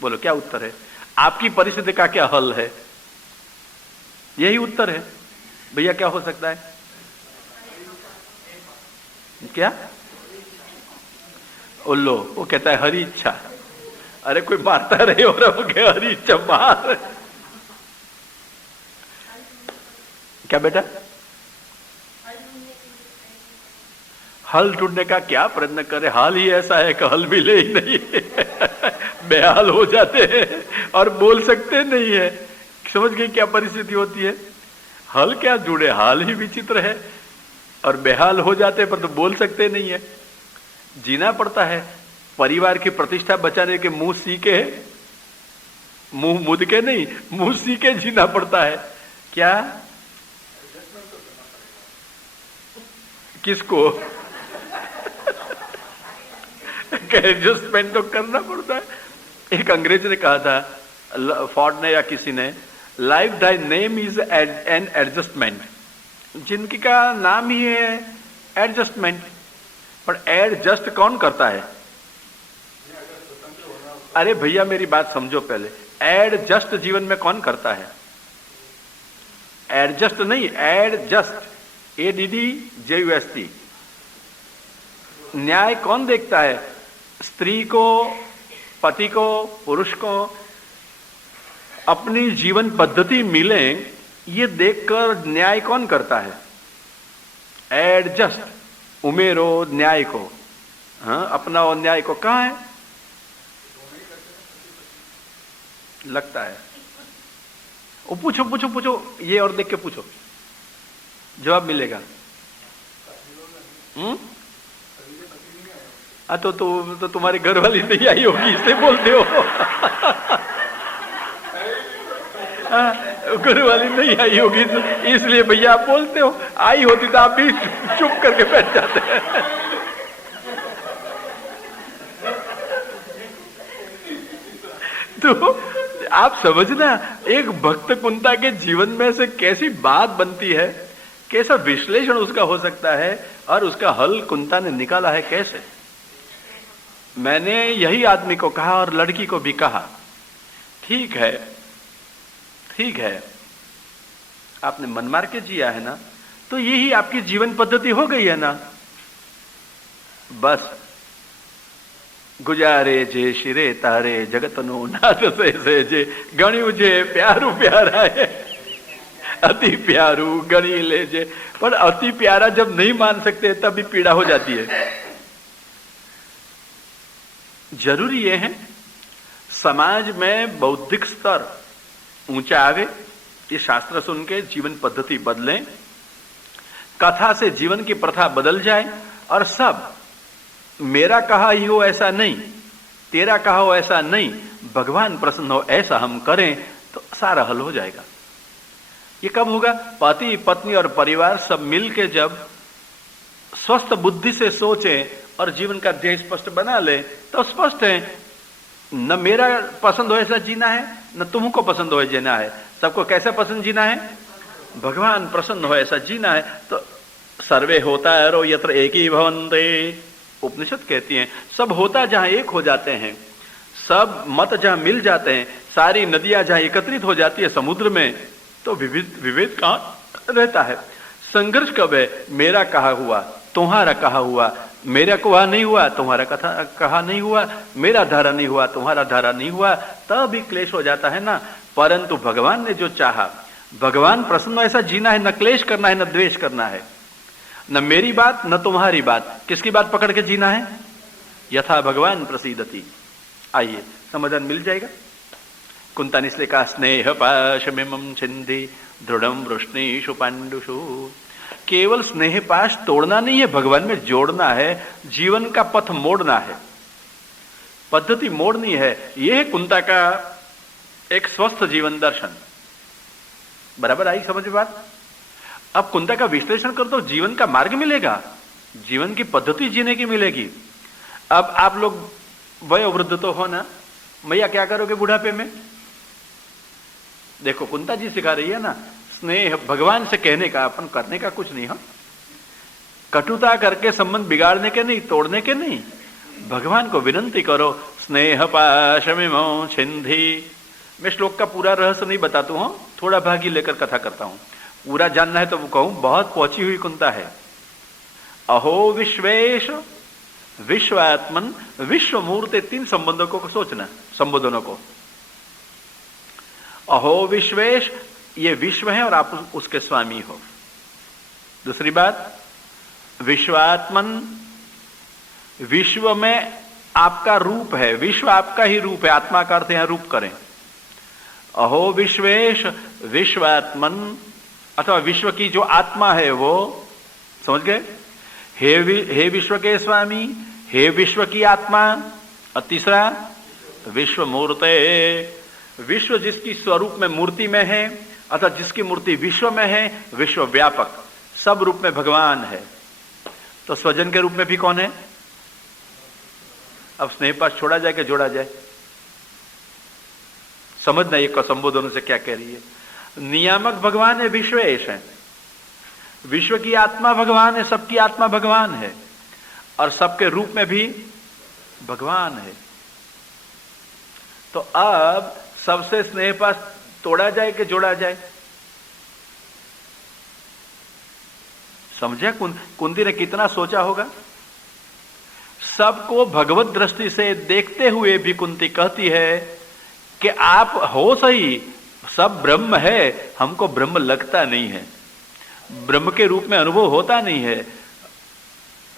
बोलो क्या उत्तर है? आपकी परिस्थिति का क्या हल है? यही उत्तर है भैया। क्या हो सकता है? क्या? लो वो कहता है हरी इच्छा। अरे कोई मारता रहे और वो क्या हरी इच्छा मार? क्या बेटा? हल ढूंढने का क्या प्रयत्न करे, हाल ही ऐसा है कि हल मिले ही नहीं। बेहाल हो जाते हैं और बोल सकते नहीं है। समझ गई क्या परिस्थिति होती है? हल क्या ढूंढे, हाल ही विचित्र है और बेहाल हो जाते पर तो बोल सकते नहीं है। जीना पड़ता है, परिवार की प्रतिष्ठा बचाने के मुंह सीके, मुंह मुद के नहीं, मुंह सीके जीना पड़ता है। क्या? किसको? एडजस्टमेंट तो करना पड़ता है। एक अंग्रेज ने कहा था, फोर्ड ने या किसी ने, life Dai name is an adjustment. जिंदगी का नाम ही है एडजस्टमेंट। पर एडजस्ट कौन करता है? अरे भैया मेरी बात समझो पहले, एडजस्ट जीवन में कौन करता है? एडजस्ट नहीं, एडजस्ट, ADDJUST। न्याय कौन देखता है? स्त्री को, पति को, पुरुष को अपनी जीवन पद्धति मिले ये देखकर न्याय कौन करता है? एडजस्ट, उमेरो न्याय को। हाँ अपनाओ न्याय को। कहां है? लगता है वो पूछो पूछो पूछो, ये और देख के पूछो, जवाब मिलेगा। तो तुम्हारी घर वाली नहीं आई होगी इसलिए बोलते हो। घर वाली नहीं आई होगी तो इसलिए भैया आप बोलते हो। आई होती तो आप भी चुप करके बैठ जाते हैं। तो आप समझना, एक भक्त कुंता के जीवन में से कैसी बात बनती है, कैसा विश्लेषण उसका हो सकता है और उसका हल कुंता ने निकाला है कैसे। मैंने यही आदमी को कहा और लड़की को भी कहा, ठीक है ठीक है, आपने मन मार के जिया है ना, तो यही आपकी जीवन पद्धति हो गई है ना। बस गुजारे जे शिरे तारे जगतनो नाथ से जे गणियों जे प्यारू प्यारा है, अति प्यारू गणी ले जे। पर अति प्यारा जब नहीं मान सकते तब भी पीड़ा हो जाती है। जरूरी यह है समाज में बौद्धिक स्तर ऊंचा आवे, ये शास्त्र सुन के जीवन पद्धति बदलें, कथा से जीवन की प्रथा बदल जाए और सब मेरा कहा ही हो ऐसा नहीं, तेरा कहा हो ऐसा नहीं, भगवान प्रसन्न हो ऐसा हम करें तो सारा हल हो जाएगा। ये कब होगा? पति पत्नी और परिवार सब मिलके जब स्वस्थ बुद्धि से सोचें और जीवन का ध्येय स्पष्ट बना ले, तो स्पष्ट है न मेरा पसंद हो ऐसा जीना है, न तुमको पसंद हो जीना है। सबको कैसा पसंद जीना है? भगवान प्रसन्न हो ऐसा जीना है। तो सर्वे होता है रो यत्र एक ही भवन्ते, उपनिषद कहती हैं सब होता जहां एक हो जाते हैं, सब मत जहां मिल जाते हैं, सारी नदियां जहां एकत्रित हो जाती है समुद्र में, तो विभेद कहां रहता है? संघर्ष कब है? मेरा कहा हुआ, तुम्हारा कहा हुआ, मेरा कहा नहीं हुआ, तुम्हारा कथा कहा नहीं हुआ, मेरा धारा नहीं हुआ, तुम्हारा धारा नहीं हुआ, तब भी क्लेश हो जाता है ना। परंतु भगवान ने जो चाहा, भगवान प्रसन्न ऐसा जीना है, न क्लेश करना है, न द्वेष करना है, न मेरी बात न तुम्हारी बात, किसकी बात पकड़ के जीना है? यथा भगवान प्रसीदति। आइए समाधान मिल जाएगा। कुंता ने इसलिए कहा स्नेह पाशमिमं छिन्धि दृढ़ं वृष्णीषु पाण्डुषु। केवल स्नेह पाश तोड़ना नहीं है, भगवान में जोड़ना है, जीवन का पथ मोड़ना है, पद्धति मोड़नी है। यह है कुंता का एक स्वस्थ जीवन दर्शन। बराबर आई समझ बात? अब कुंता का विश्लेषण कर दो, जीवन का मार्ग मिलेगा, जीवन की पद्धति जीने की मिलेगी। अब आप लोग वयोवृद्ध तो हो ना, मैया क्या करोगे बुढ़ापे में? देखो कुंता जी सिखा रही है ना, स्नेह भगवान से कहने का, अपन करने का कुछ नहीं। हम कटुता करके संबंध बिगाड़ने के नहीं, तोड़ने के नहीं, भगवान को विनंती करो स्नेह पाशमिमं छिन्धि। मैं श्लोक का पूरा रहस्य नहीं बताता हूं, थोड़ा भाग ही लेकर कथा करता हूं। पूरा जानना है तो वो कहूं, बहुत पहुंची हुई कुंता है। अहो विश्वेश विश्वात्मन विश्व मूर्ति, तीन संबंधों को सोचना, संबोधनों को। अहो विश्वेश, ये विश्व है और आप उसके स्वामी हो। दूसरी बात विश्वात्मन, विश्व में आपका रूप है, विश्व आपका ही रूप है, आत्मा का अर्थ यहां रूप करें। अहो विश्वेश विश्वात्मन, अथवा विश्व की जो आत्मा है वो, समझ गए? हे विश्व के स्वामी, हे विश्व की आत्मा। और तीसरा विश्व मूर्ते, विश्व जिसकी स्वरूप में मूर्ति में है, अथवा जिसकी मूर्ति विश्व में है, विश्व व्यापक, सब रूप में भगवान है। तो स्वजन के रूप में भी कौन है? अब स्नेह पास छोड़ा जाए कि जोड़ा जाए? समझना ये संबोधनों से क्या कह रही है। नियामक भगवान है, विश्वेश है, विश्व की आत्मा भगवान है, सबकी आत्मा भगवान है, और सबके रूप में भी भगवान है। तो अब सबसे स्नेह पास तोड़ा जाए कि जोड़ा जाए? समझे कुंती ने कितना सोचा होगा? सबको भगवत दृष्टि से देखते हुए भी कुंती कहती है कि आप हो सही, सब ब्रह्म है, हमको ब्रह्म लगता नहीं है, ब्रह्म के रूप में अनुभव होता नहीं है।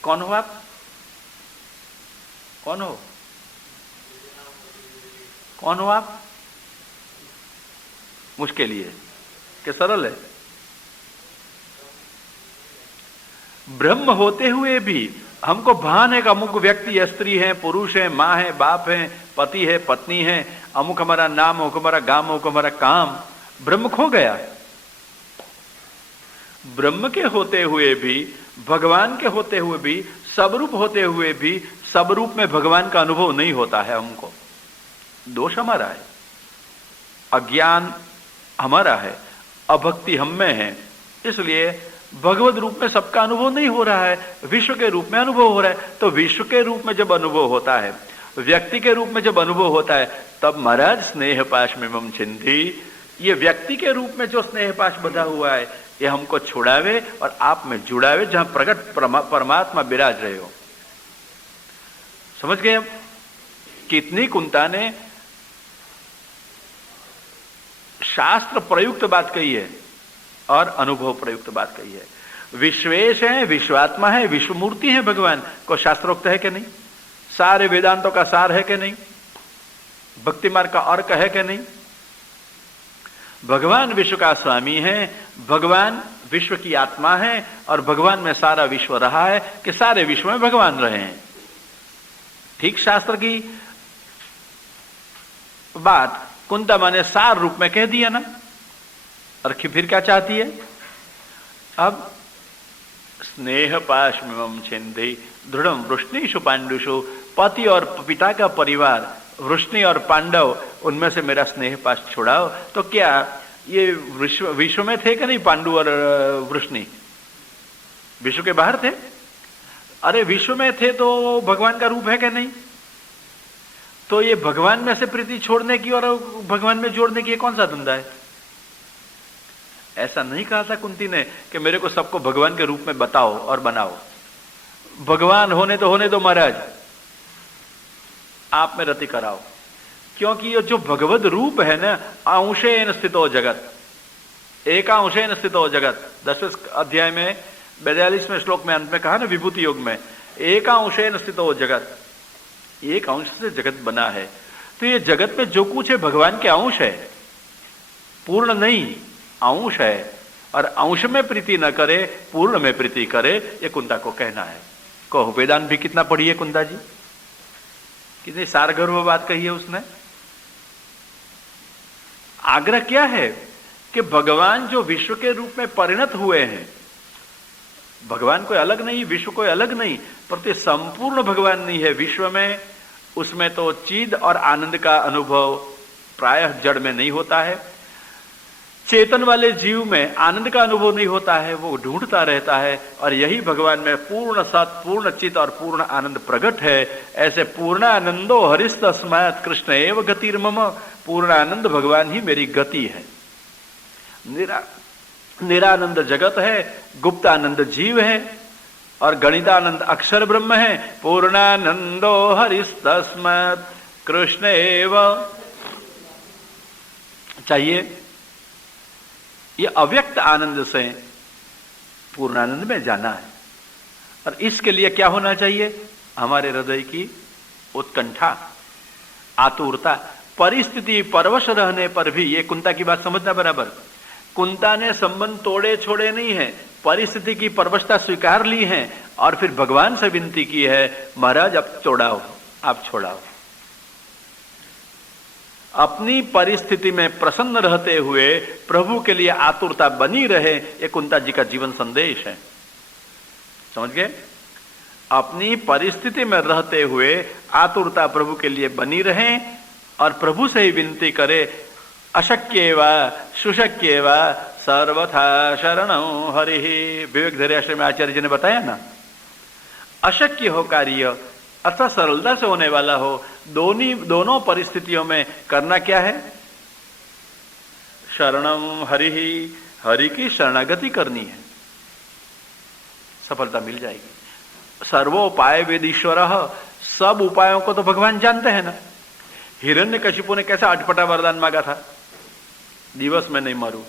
कौन हो आप? कौन हो? कौन हो आप? मुश्किल है कि सरल है? ब्रह्म होते हुए भी हमको भान है कि अमुक व्यक्ति है, स्त्री है, पुरुष है, माँ है, बाप है, पति है, पत्नी है, अमुक हमारा नाम, अमुक हमारा गांव, अमुक हमारा काम। ब्रह्म खो गया। ब्रह्म के होते हुए भी, भगवान के होते हुए भी, सबरूप होते हुए भी, सबरूप में भगवान का अनुभव नहीं होता है हमको। दोष हमारा है, अज्ञान हमारा है, अभक्ति हम में है, इसलिए भगवत रूप में सबका अनुभव नहीं हो रहा है, विश्व के रूप में अनुभव हो रहा है। तो विश्व के रूप में जब अनुभव होता है, व्यक्ति के रूप में जब अनुभव होता है, तब महाराज स्नेह पाश में मम छिन्धि, ये व्यक्ति के रूप में जो स्नेह पाश बंधा हुआ है, ये हमको छुड़ावे और आप में जुड़ावे, जहां प्रकट परमात्मा विराज रहे हो। समझ गए? अब कितनी कुंता ने शास्त्र प्रयुक्त बात कही है और अनुभव प्रयुक्त बात कही है। विश्वेश है, विश्वात्मा है, विश्वमूर्ति है भगवान, को शास्त्रोक्त है कि नहीं? सारे वेदांतों का सार है कि नहीं? भक्ति मार्ग का अर्क है कि नहीं? भगवान विश्व का स्वामी है, भगवान विश्व की आत्मा है और भगवान में सारा विश्व रहा है कि सारे विश्व में भगवान रहे हैं। ठीक शास्त्र की बात कुंता माँ ने सार रूप में कह दिया ना। और फिर क्या चाहती है? अब स्नेह पाशमिमं छिन्धि दृढ़म वृष्णिषु पांडुषु, पति और पिता का परिवार वृष्णि और पांडव, उनमें से मेरा स्नेह पाश छुड़ाओ। तो क्या ये विश्व में थे कि नहीं पांडु और वृष्णि? विश्व के बाहर थे? अरे विश्व में थे तो भगवान का रूप है कि नहीं? तो ये भगवान में से प्रीति छोड़ने की और भगवान में जोड़ने की कौन सा धंधा है? ऐसा नहीं कहा था कुंती ने कि मेरे को सबको भगवान के रूप में बताओ और बनाओ। भगवान होने दो महाराज, आप में रति कराओ। क्योंकि ये जो भगवद रूप है ना, अंशेन स्थितो जगत, एकांशेन स्थितो जगत, 10वें अध्याय में 42वें श्लोक में अंत में कहा ना विभूति योग में, एकांशेन स्थितो जगत, एक अंश से जगत बना है। तो ये जगत में जो कुछ है भगवान के अंश है, पूर्ण नहीं, अंश है। और अंश में प्रीति न करे, पूर्ण में प्रीति करे, ये कुंता को कहना है। कहो वेदांत भी कितना पढ़ी है कुंता जी, कितनी सारगर्भ बात कही है उसने। आग्रह क्या है कि भगवान जो विश्व के रूप में परिणत हुए हैं, भगवान कोई अलग नहीं, विश्व कोई अलग नहीं, परंतु संपूर्ण भगवान नहीं है विश्व में। उसमें तो चीद और आनंद का अनुभव प्रायः जड़ में नहीं होता है। चेतन वाले जीव में आनंद का अनुभव नहीं होता है, वो ढूंढता रहता है। और यही भगवान में पूर्ण सत, पूर्ण चित और पूर्ण आनंद प्रकट है। ऐसे पूर्ण आनंदो हरिस्तस्मात् कृष्ण एव गतिर्मम, पूर्ण आनंद भगवान ही मेरी गति है। निरानंद जगत है, गुप्त आनंद जीव है और गणितानंद अक्षर ब्रह्म है। पूर्णानंदो हरिस्तस्मात् कृष्ण एव चाहिए। ये अव्यक्त आनंद से पूर्णानंद में जाना है। और इसके लिए क्या होना चाहिए? हमारे हृदय की उत्कंठा, आतुरता। परिस्थिति परवश रहने पर भी, ये कुंता की बात समझना बराबर, कुंता ने संबंध तोड़े छोड़े नहीं है, परिस्थिति की परवशता स्वीकार ली है और फिर भगवान से विनती की है, महाराज अब छोड़ाओ, आप छोड़ाओ। अपनी परिस्थिति में प्रसन्न रहते हुए प्रभु के लिए आतुरता बनी रहे, ये कुंता जी का जीवन संदेश है। समझ गए? अपनी परिस्थिति में रहते हुए आतुरता प्रभु के लिए बनी रहे और प्रभु से ही विनती करे, अशक्य वा सुशक्य वा सर्वथा शरणं हरिः। विवेक धैर्य आश्रम में आचार्य जी ने बताया ना, अशक्य हो कार्य अथवा सरलता से होने वाला हो, दोनों परिस्थितियों में करना क्या है? शरणं हरिः, हरि की शरणागति करनी है, सफलता मिल जाएगी। सर्वोपाय वेदीश्वरः, सब उपायों को तो भगवान जानते हैं ना। हिरण्यकशिपु ने कैसा अटपटा वरदान मांगा था? दिवस में नहीं मरूं,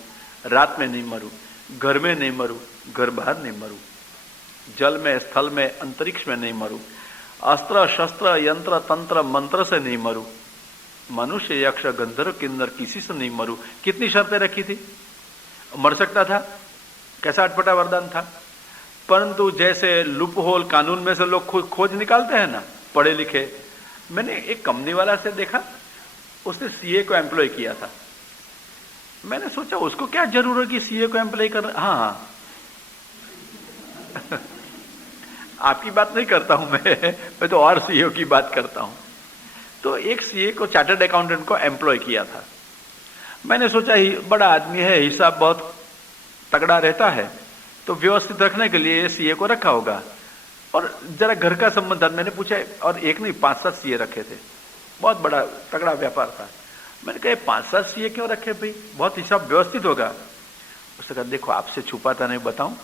रात में नहीं मरूं, घर में नहीं मरूं, घर बाहर नहीं मरूं, जल में, स्थल में, अंतरिक्ष में नहीं मरूं, अस्त्र शस्त्र यंत्र तंत्र मंत्र से नहीं मरूं, मनुष्य यक्ष गंधर्व किन्नर किसी से नहीं मरूं। कितनी शर्तें रखी थी? मर सकता था, कैसा अटपटा वरदान था। परंतु जैसे लूप होल कानून में से लोग खोज निकालते हैं ना, पढ़े लिखे। मैंने एक कंपनी वाला से देखा, उसने सीए को एम्प्लॉय किया था। मैंने सोचा उसको क्या जरूरत है कि सीए को एम्प्लॉय करना। हाँ आपकी बात नहीं करता हूं मैं तो और सीए की बात करता हूं। तो एक सीए को, चार्टर्ड अकाउंटेंट को एम्प्लॉय किया था। मैंने सोचा ही बड़ा आदमी है, हिसाब बहुत तगड़ा रहता है, तो व्यवस्थित रखने के लिए सीए को रखा होगा। और जरा घर का संबंध था, मैंने पूछा, और एक नहीं 5-7 सीए रखे थे, बहुत बड़ा तगड़ा व्यापार था। मैंने कहा 5-7 सीए क्यों रखे भाई, बहुत हिसाब व्यवस्थित होगा। उसने कहा देखो आपसे छुपाता नहीं बताऊं,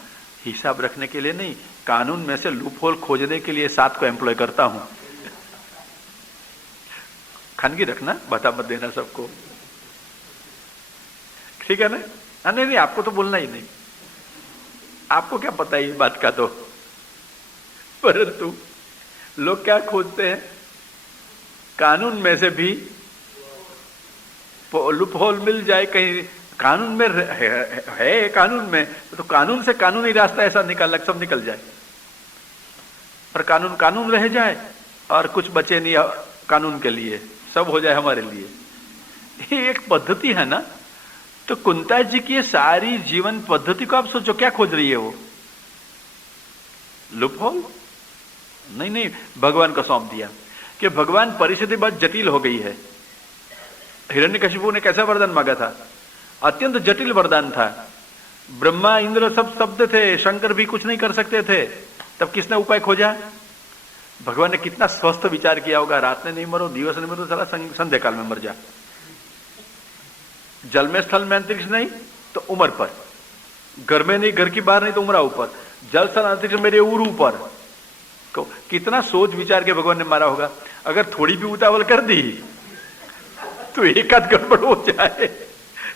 हिसाब रखने के लिए नहीं, कानून में से लूप होल खोजने के लिए 7 को एम्प्लॉय करता हूं। खानगी रखना, बता मत देना सबको, ठीक है ना? नहीं आपको तो बोलना ही नहीं, आपको क्या पता है इस बात का। तो परंतु लोग क्या खोजते हैं? कानून में से भी लूप होल मिल जाए, कहीं कानून में है कानून में, तो कानून से कानूनी रास्ता ऐसा सब निकल जाए, पर कानून कानून रह जाए और कुछ बचे नहीं कानून के लिए, सब हो जाए हमारे लिए। ये एक पद्धति है ना। तो कुंता जी की सारी जीवन पद्धति को आप सोचो, क्या खोज रही है वो? लूपहोल? नहीं, भगवान को सौंप दिया कि भगवान परिस्थिति बहुत जटिल हो गई है। हिरण्यकशिपु ने कैसा वरदान मांगा था? अत्यंत जटिल वरदान था। ब्रह्मा इंद्र सब शब्द थे, शंकर भी कुछ नहीं कर सकते थे। तब किसने उपाय खोजा? भगवान ने कितना स्वस्थ विचार किया होगा, रात में नहीं मरो, दिवस नहीं मरो, साला संध्या काल में मर जा। जल में स्थल में अंतरिक्ष नहीं तो उम्र पर, घर में नहीं, घर की बाहर नहीं तो उम्र ऊपर, जल स्थल अंतरिक्ष मेरे ऊपर। कितना सोच विचार के भगवान ने मारा होगा। अगर थोड़ी भी उतावल कर दी तो एक आध गड़बड़ हो जाए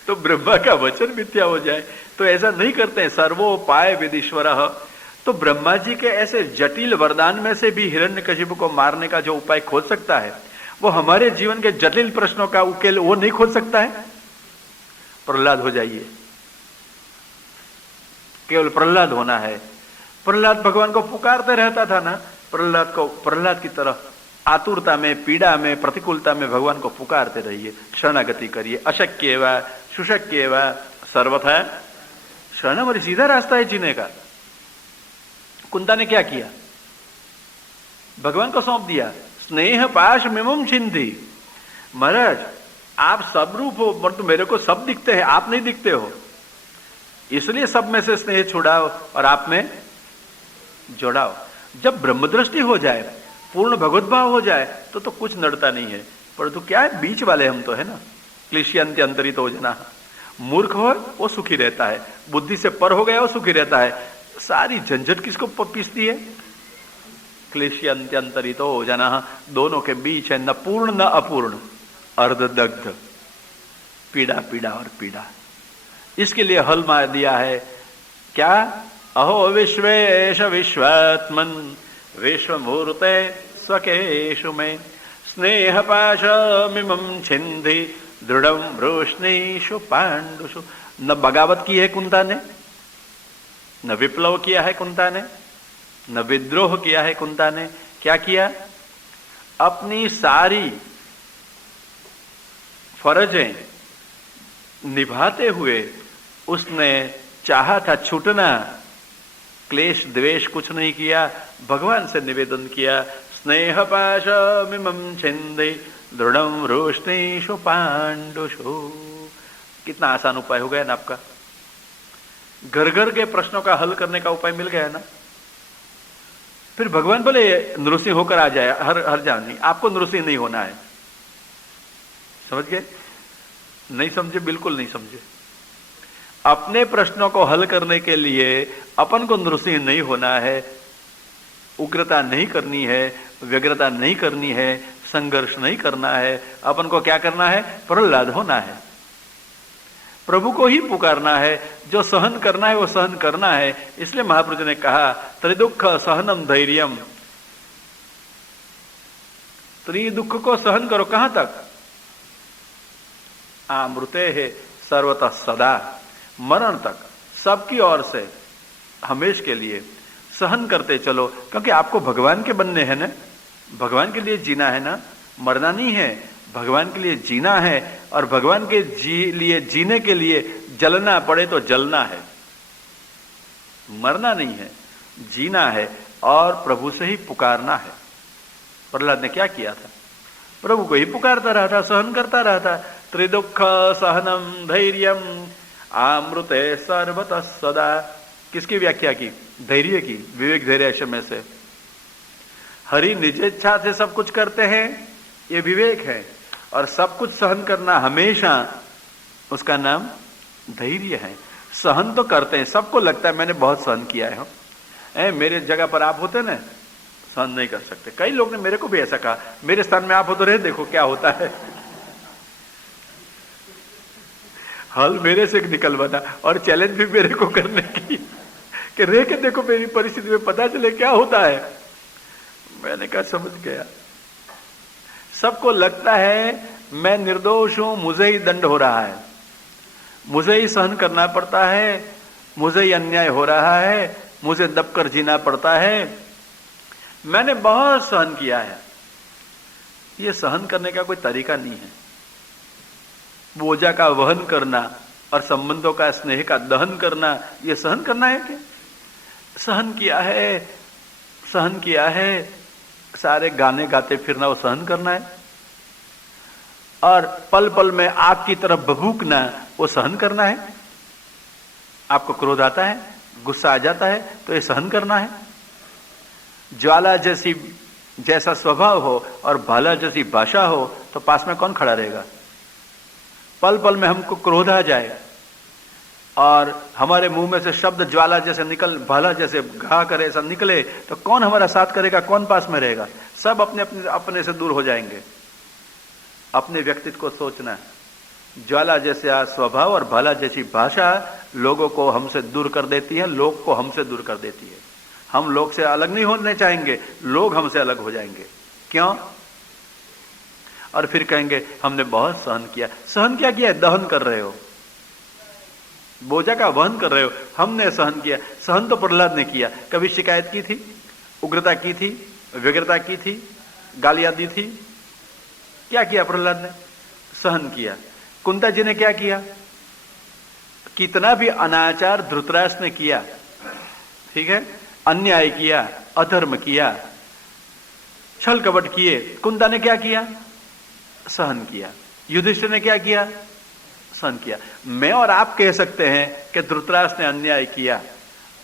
तो ब्रह्मा का वचन मिथ्या हो जाए। तो ऐसा नहीं करते हैं। सर्वोपाय विदिश्वरः। तो ब्रह्मा जी के ऐसे जटिल वरदान में से भी हिरण्यकशिपु को मारने का जो उपाय खोज सकता है, वो हमारे जीवन के जटिल प्रश्नों का उकेल वो नहीं खोज सकता है? प्रहलाद हो जाइए, केवल प्रहलाद होना है। प्रहलाद भगवान को पुकारते रहता था ना। प्रहलाद की तरह आतुरता में, पीड़ा में, प्रतिकूलता में भगवान को पुकारते रहिए, शरणागति करिए। अशक्य व सुशक्य व सर्वथा शरणम, और सीधा रास्ता है जीने का। कुंता ने क्या किया? भगवान को सौंप दिया। स्नेह पाश मिमम छिंदी। महाराज आप सब रूप हो, परंतु मेरे को सब दिखते हैं, आप नहीं दिखते हो, इसलिए सब में से स्नेह छुड़ाओ और आप में जोड़ाओ। जब ब्रह्मदृष्टि हो जाए, पूर्ण भगवत भाव हो जाए तो कुछ नड़ता नहीं है। परंतु क्या है, बीच वाले हम तो है ना। क्लेश्यन्त्य अंतरित हो जना। मूर्ख हो वो सुखी रहता है, बुद्धि से पर हो गया वो सुखी रहता है। सारी झंझट किसको पीसती है? क्लेश्यन्त्य अंतरित हो जना। दोनों के बीच है न पूर्ण न अपूर्ण, अर्धदग्ध, पीड़ा पीड़ा और पीड़ा। इसके लिए हल मार दिया है क्या? अहो विश्वेश विश्वात्मन विश्वमूर्ते स्वकेशु में स्नेह पाशमिमं छिंधि दृढ़ं रोशनीषु पांडुषु। न बगावत की है कुंता ने, न विप्लव किया है कुंता ने, न विद्रोह किया है कुंता ने। क्या किया? अपनी सारी फर्जें निभाते हुए उसने चाहा था छूटना, क्लेश द्वेष कुछ नहीं किया, भगवान से निवेदन किया। स्नेह पाशमिमं छिंदि दृढ़ं रोशनीषु पांडुषु। कितना आसान उपाय हो गया ना आपका। घर घर के प्रश्नों का हल करने का उपाय मिल गया ना। फिर भगवान बोले नृसिंह होकर आ जाए, हर जानी, आपको नृसिंह नहीं होना है। समझ गए? नहीं समझे? बिल्कुल नहीं समझे। अपने प्रश्नों को हल करने के लिए अपन को नृसिंह नहीं होना है, उग्रता नहीं करनी है, व्यग्रता नहीं करनी है, संघर्ष नहीं करना है। अपन को क्या करना है? प्रहलाद होना है, प्रभु को ही पुकारना है। जो सहन करना है वो सहन करना है। इसलिए महाप्रभु जी ने कहा त्रिदुख सहनम धैर्यम। त्रिदुख को सहन करो। कहां तक? आमृते है सर्वतः सदा, मरण तक, सबकी ओर से, हमेश के लिए सहन करते चलो। क्योंकि आपको भगवान के बनने हैं ना, भगवान के लिए जीना है ना, मरना नहीं है, भगवान के लिए जीना है। और भगवान के लिए जीने के लिए जलना पड़े तो जलना है, मरना नहीं है, जीना है और प्रभु से ही पुकारना है। प्रहलाद ने क्या किया था? प्रभु को ही पुकारता रहा था, सहन करता रहा था। त्रिदुख सहनम धैर्यम आमृते सर्वतः सदा। किसकी व्याख्या की? धैर्य की, विवेक धैर्य में से। हरि निज इच्छा से सब कुछ करते हैं, ये विवेक है। और सब कुछ सहन करना हमेशा, उसका नाम धैर्य है। सहन तो करते हैं, सबको लगता है मैंने बहुत सहन किया है। मेरे जगह पर आप होते ना, सहन नहीं कर सकते। कई लोग ने मेरे को भी ऐसा कहा, मेरे स्थान में आप हो तो रहे देखो क्या होता है। हल मेरे से निकलवाना और चैलेंज भी मेरे को करने की कि रह के देखो मेरी परिस्थिति में, पता चले क्या होता है। मैंने कहा समझ गया। सबको लगता है मैं निर्दोष हूं, मुझे ही दंड हो रहा है। मुझे ही सहन करना पड़ता है, मुझे ही अन्याय हो रहा है, मुझे दबकर जीना पड़ता है, मैंने बहुत सहन किया है। ये सहन करने का कोई तरीका नहीं है। बोझा का वहन करना और संबंधों का, स्नेह का दहन करना, ये सहन करना है क्या? सहन किया है, सहन किया है, सारे गाने गाते फिरना वो सहन करना है? और पल पल में आग की तरफ भभूकना वो सहन करना है? आपको क्रोध आता है, गुस्सा आ जाता है, तो ये सहन करना है? ज्वाला जैसा स्वभाव हो और भाला जैसी भाषा हो तो पास में कौन खड़ा रहेगा? पल पल में हमको क्रोध आ जाए और हमारे मुंह में से शब्द ज्वाला जैसे निकल, भाला जैसे घा करे ऐसा निकले, तो कौन हमारा साथ करेगा, कौन पास में रहेगा? सब अपने से दूर हो जाएंगे। अपने व्यक्तित्व को सोचना, ज्वाला जैसा स्वभाव और भाला जैसी भाषा लोगों को हमसे दूर कर देती है, लोग को हमसे दूर कर देती है। हम लोग से अलग नहीं होने चाहेंगे, लोग हमसे अलग हो जाएंगे। क्यों? और फिर कहेंगे हमने बहुत सहन किया। सहन क्या किया? दहन कर रहे हो, बोझा का वहन कर रहे हो। हमने सहन किया। सहन तो प्रहलाद ने किया। कभी शिकायत की थी, उग्रता की थी, व्यग्रता की थी, गालियां दी थी? क्या किया प्रहलाद ने? सहन किया। कुंता जी ने क्या किया? कितना भी अनाचार धृतराष्ट्र ने किया, ठीक है, अन्याय किया, अधर्म किया, छल कपट किए, कुंता ने क्या किया? सहन किया। युधिष्ठिर ने क्या किया? सहन किया। मैं और आप कह सकते हैं कि धृतराष्ट्र ने अन्याय किया।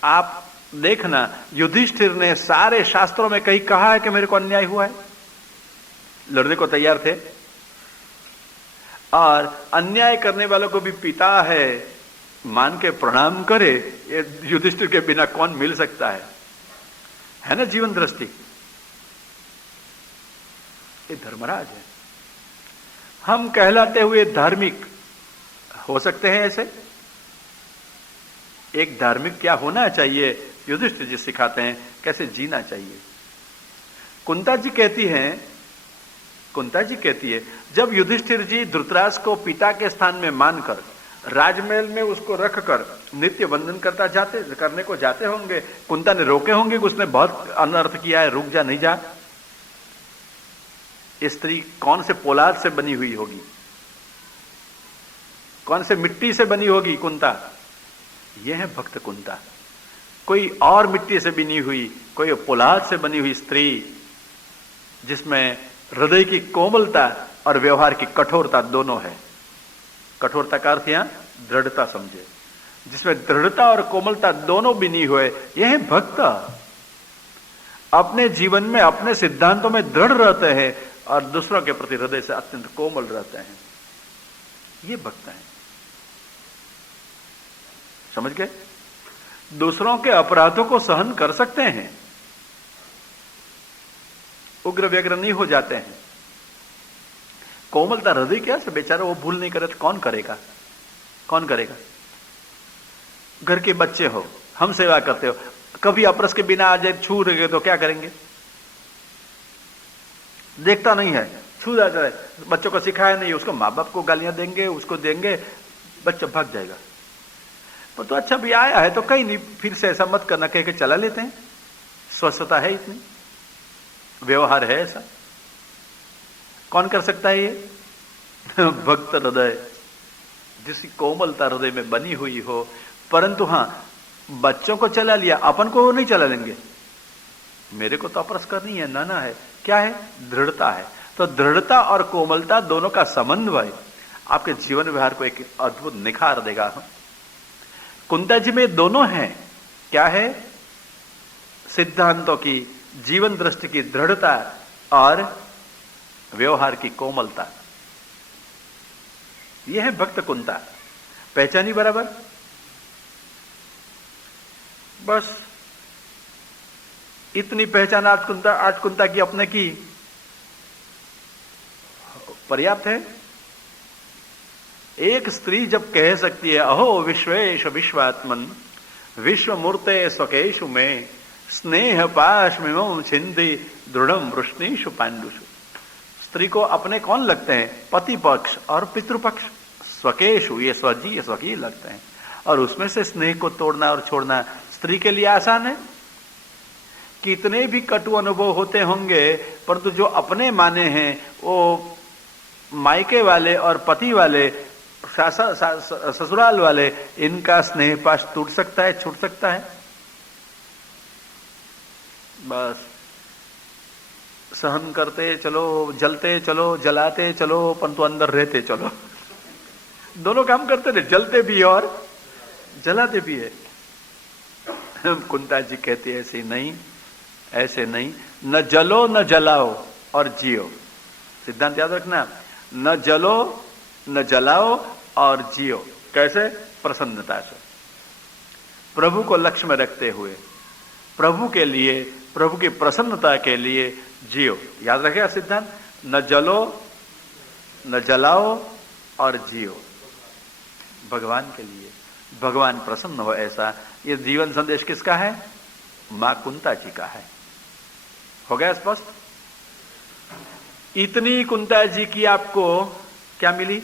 आप देखना, युधिष्ठिर ने सारे शास्त्रों में कहीं कहा है कि मेरे को अन्याय हुआ है? लड़ने को तैयार थे। और अन्याय करने वालों को भी पिता है मान के प्रणाम करे, ये युधिष्ठिर के बिना कौन मिल सकता है ना जीवन दृष्टि? ये धर्मराज है। हम कहलाते हुए धार्मिक हो सकते हैं ऐसे? एक धार्मिक क्या होना चाहिए, युधिष्ठिर जी सिखाते हैं कैसे जीना चाहिए। कुंता जी कहती है जब युधिष्ठिर जी धृतराष्ट्र को पिता के स्थान में मानकर राजमहल में उसको रखकर नित्य वंदन करने को जाते होंगे, कुंता ने रोके होंगे कि उसने बहुत अनर्थ किया है, रुक जा, नहीं जा। स्त्री कौन से पोलाद से बनी हुई होगी, कौन से मिट्टी से बनी होगी? कुंता। यह है भक्त कुंता। कोई और मिट्टी से बनी हुई, कोई पोलाद से बनी हुई स्त्री जिसमें हृदय की कोमलता और व्यवहार की कठोरता दोनों है। कठोरता का अर्थ यहां दृढ़ता समझे, जिसमें दृढ़ता और कोमलता दोनों बिनी हुए, यह है भक्त। अपने जीवन में अपने सिद्धांतों में दृढ़ रहते हैं और दूसरों के प्रति हृदय से अत्यंत कोमल रहते हैं। ये भक्त हैं। समझ गए? दूसरों के अपराधों को सहन कर सकते हैं, उग्र व्यग्र नहीं हो जाते हैं। कोमलता हृदय क्या से बेचारा वो भूल नहीं करे तो कौन करेगा? कौन करेगा? घर के बच्चे हो, हम सेवा करते हो, कभी अपरस के बिना आ जाए छू रहे तो क्या करेंगे? देखता नहीं है, छू जाता है। बच्चों को सिखाया नहीं, उसको माँ बाप को गालियां देंगे, उसको देंगे, बच्चा भाग जाएगा। पर तो अच्छा भी आया है तो कहीं नहीं, फिर से ऐसा मत करना कह के चला लेते हैं। स्वस्थता है इतनी, व्यवहार है ऐसा, कौन कर सकता है ये? भक्त हृदय, जिसकी कोमलता हृदय में बनी हुई हो। परंतु हां, बच्चों को चला लिया, अपन को नहीं चला लेंगे। मेरे को तो अपरस करनी है, नाना है, क्या है? दृढ़ता है। तो दृढ़ता और कोमलता दोनों का समन्वय आपके जीवन व्यवहार को एक अद्भुत निखार देगा। कुंता जी में दोनों हैं। क्या है? सिद्धांतों की, जीवन दृष्टि की दृढ़ता और व्यवहार की कोमलता। यह है भक्त कुंता। पहचानी बराबर? बस इतनी पहचान आज कुंता की अपने की पर्याप्त है। एक स्त्री जब कह सकती है, अहो विश्वेश विश्वात्मन विश्व मूर्ते स्वकेशु में स्नेह पाशमिमं छिंदी दृढ़म वृष्णीषु पांडुषु। स्त्री को अपने कौन लगते हैं? पति पक्ष और पितृपक्ष। स्वकेशु, ये स्वजीय स्वकीय लगते हैं। और उसमें से स्नेह को तोड़ना और छोड़ना स्त्री के लिए आसान है। कितने भी कटु अनुभव होते होंगे, परंतु जो अपने माने हैं वो मायके वाले और पति वाले, ससुराल वाले, इनका स्नेह पाश टूट सकता है, छूट सकता है। बस सहन करते चलो, जलते चलो, जलाते चलो, परंतु अंदर रहते चलो। दोनों काम करते रहे, जलते भी और जलाते भी है। कुंता जी कहती है ऐसे नहीं, ऐसे नहीं, न जलो न जलाओ और जियो। सिद्धांत याद रखना, न जलो न जलाओ और जियो। कैसे? प्रसन्नता से, प्रभु को लक्ष्य में रखते हुए, प्रभु के लिए, प्रभु की प्रसन्नता के लिए जियो। याद रखेगा सिद्धांत, न जलो न जलाओ और जियो, भगवान के लिए, भगवान प्रसन्न हो ऐसा। ये जीवन संदेश किसका है? मां कुंता जी का है। हो गया स्पष्ट? इतनी कुंता जी की आपको क्या मिली?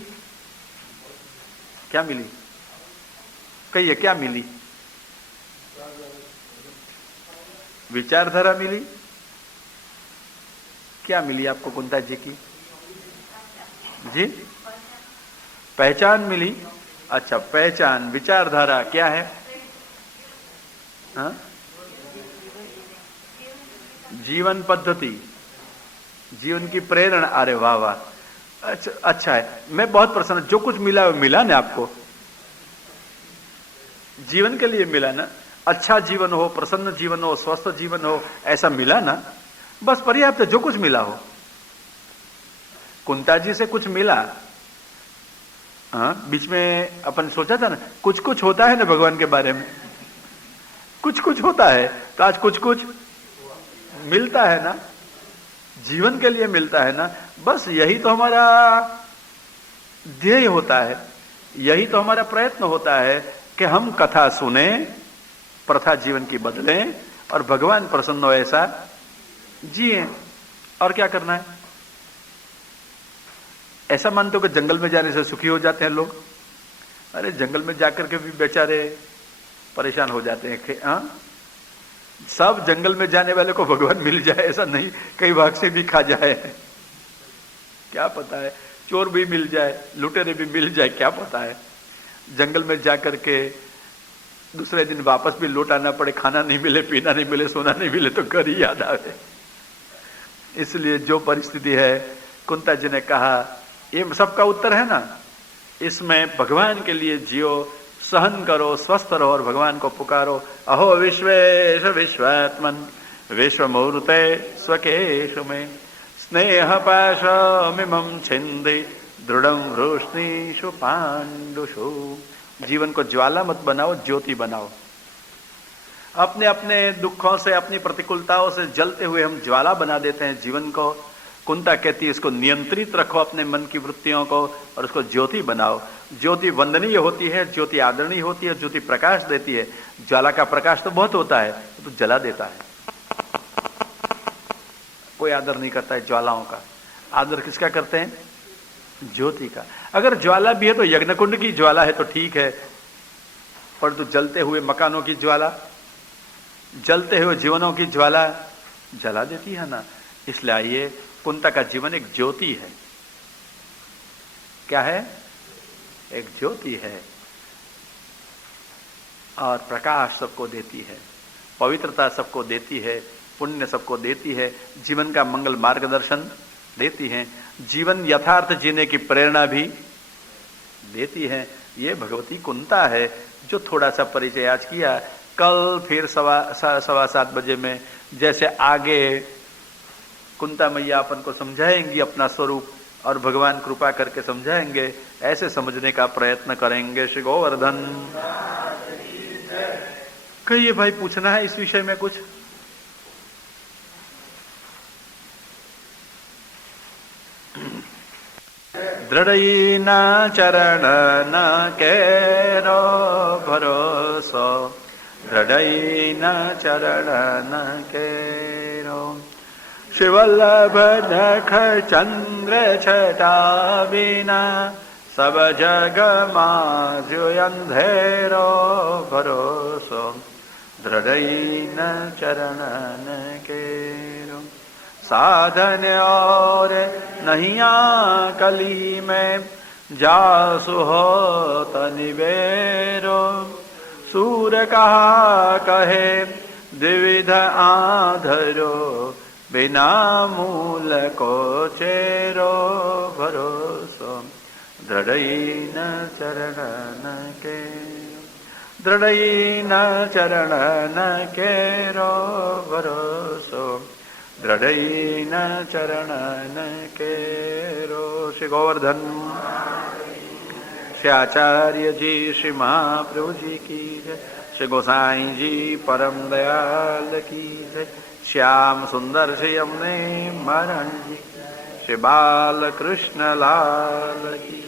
क्या मिली? कहिए क्या मिली? विचारधारा मिली। क्या मिली आपको कुंता जी की? जी, पहचान मिली। अच्छा, पहचान, विचारधारा क्या है? हाँ? जीवन पद्धति, जीवन की प्रेरणा। अरे वाह वाह, अच्छा है, मैं बहुत प्रसन्न। जो कुछ मिला वो मिला ना आपको, जीवन के लिए मिला ना। अच्छा जीवन हो, प्रसन्न जीवन हो, स्वस्थ जीवन हो, ऐसा मिला ना, बस पर्याप्त है। जो कुछ मिला हो, कुंता जी से कुछ मिला। हाँ, बीच में अपन सोचा था ना, कुछ कुछ होता है ना भगवान के बारे में, कुछ कुछ होता है। तो आज कुछ कुछ मिलता है ना, जीवन के लिए मिलता है ना। बस यही तो हमारा ध्येय होता है, यही तो हमारा प्रयत्न होता है कि हम कथा सुने, प्रथा जीवन की बदलें और भगवान प्रसन्न हो ऐसा जिए। और क्या करना है? ऐसा मानते हो कि जंगल में जाने से सुखी हो जाते हैं लोग? अरे जंगल में जाकर के भी बेचारे परेशान हो जाते हैं। हाँ, सब जंगल में जाने वाले को भगवान मिल जाए ऐसा नहीं, कई भाग से भी खा जाए, क्या पता है। चोर भी मिल जाए, लुटेरे भी मिल जाए, क्या पता है। जंगल में जाकर के दूसरे दिन वापस भी लौट आना पड़े, खाना नहीं मिले, पीना नहीं मिले, सोना नहीं मिले, तो घर ही याद आवे। इसलिए जो परिस्थिति है, कुंता जी ने कहा, ये सबका उत्तर है ना, इसमें भगवान के लिए जियो, सहन करो, स्वस्थ रहो और भगवान को पुकारो। अहो विश्वेश विश्वात्मन विश्वमूर्ते स्वकेशु में स्नेह पाशमिमं छिंदे दृढ़ं वृष्णीषु पांडुषु। जीवन को ज्वाला मत बनाओ, ज्योति बनाओ। अपने अपने दुखों से, अपनी प्रतिकूलताओं से जलते हुए हम ज्वाला बना देते हैं जीवन को। कुंता कहती है इसको नियंत्रित रखो, अपने मन की वृत्तियों को, और उसको ज्योति बनाओ। ज्योति वंदनीय होती है, ज्योति आदरणीय होती है, ज्योति प्रकाश देती है। ज्वाला का प्रकाश तो बहुत होता है, तो जला देता है। कोई आदर नहीं करता है ज्वालाओं का। आदर किसका करते हैं? ज्योति का। अगर ज्वाला भी है तो यज्ञकुंड की ज्वाला है तो ठीक है, परंतु जलते हुए मकानों की ज्वाला, जलते हुए जीवनों की ज्वाला जला देती है ना। इसलिए आइए, कुंता का जीवन एक ज्योति है। क्या है? एक ज्योति है, और प्रकाश सबको देती है, पवित्रता सबको देती है, पुण्य सबको देती है, जीवन का मंगल मार्गदर्शन देती है, जीवन यथार्थ जीने की प्रेरणा भी देती है। ये भगवती कुंता है, जो थोड़ा सा परिचय आज किया। कल फिर 7:15 बजे में जैसे आगे कुंता मैया अपन को समझाएंगी अपना स्वरूप, और भगवान कृपा करके समझाएंगे, ऐसे समझने का प्रयत्न करेंगे। श्री गोवर्धन। कहिए भाई, पूछना है इस विषय में कुछ? दृढ़ीना चरण न केरो भरोसो, दृढ़ीना चरण न केरो। शिवल्लभ नख चंद्र छटा बिना, सब जग माज्यो अंधेरो भरोसो दृढ़ई न चरणन केरो साधन और नहिया कली में जासु हो तनिबेरो सूर कहा कहे द्विविध आधरो बिना मूल को चेरो भरोसो दृढ़ई न चरणन के दृढ़ई न चरणन केरो भरोसो दृढ़ई न चरणन केरो। श्री गोवर्धन, श्री आचार्य जी, श्री महाप्रभु जी की जय। श्री गोसाई जी परम दयाल की जय। श्याम सुंदर श्री यमुने महाराज जी, श्री बाल कृष्ण लाल की।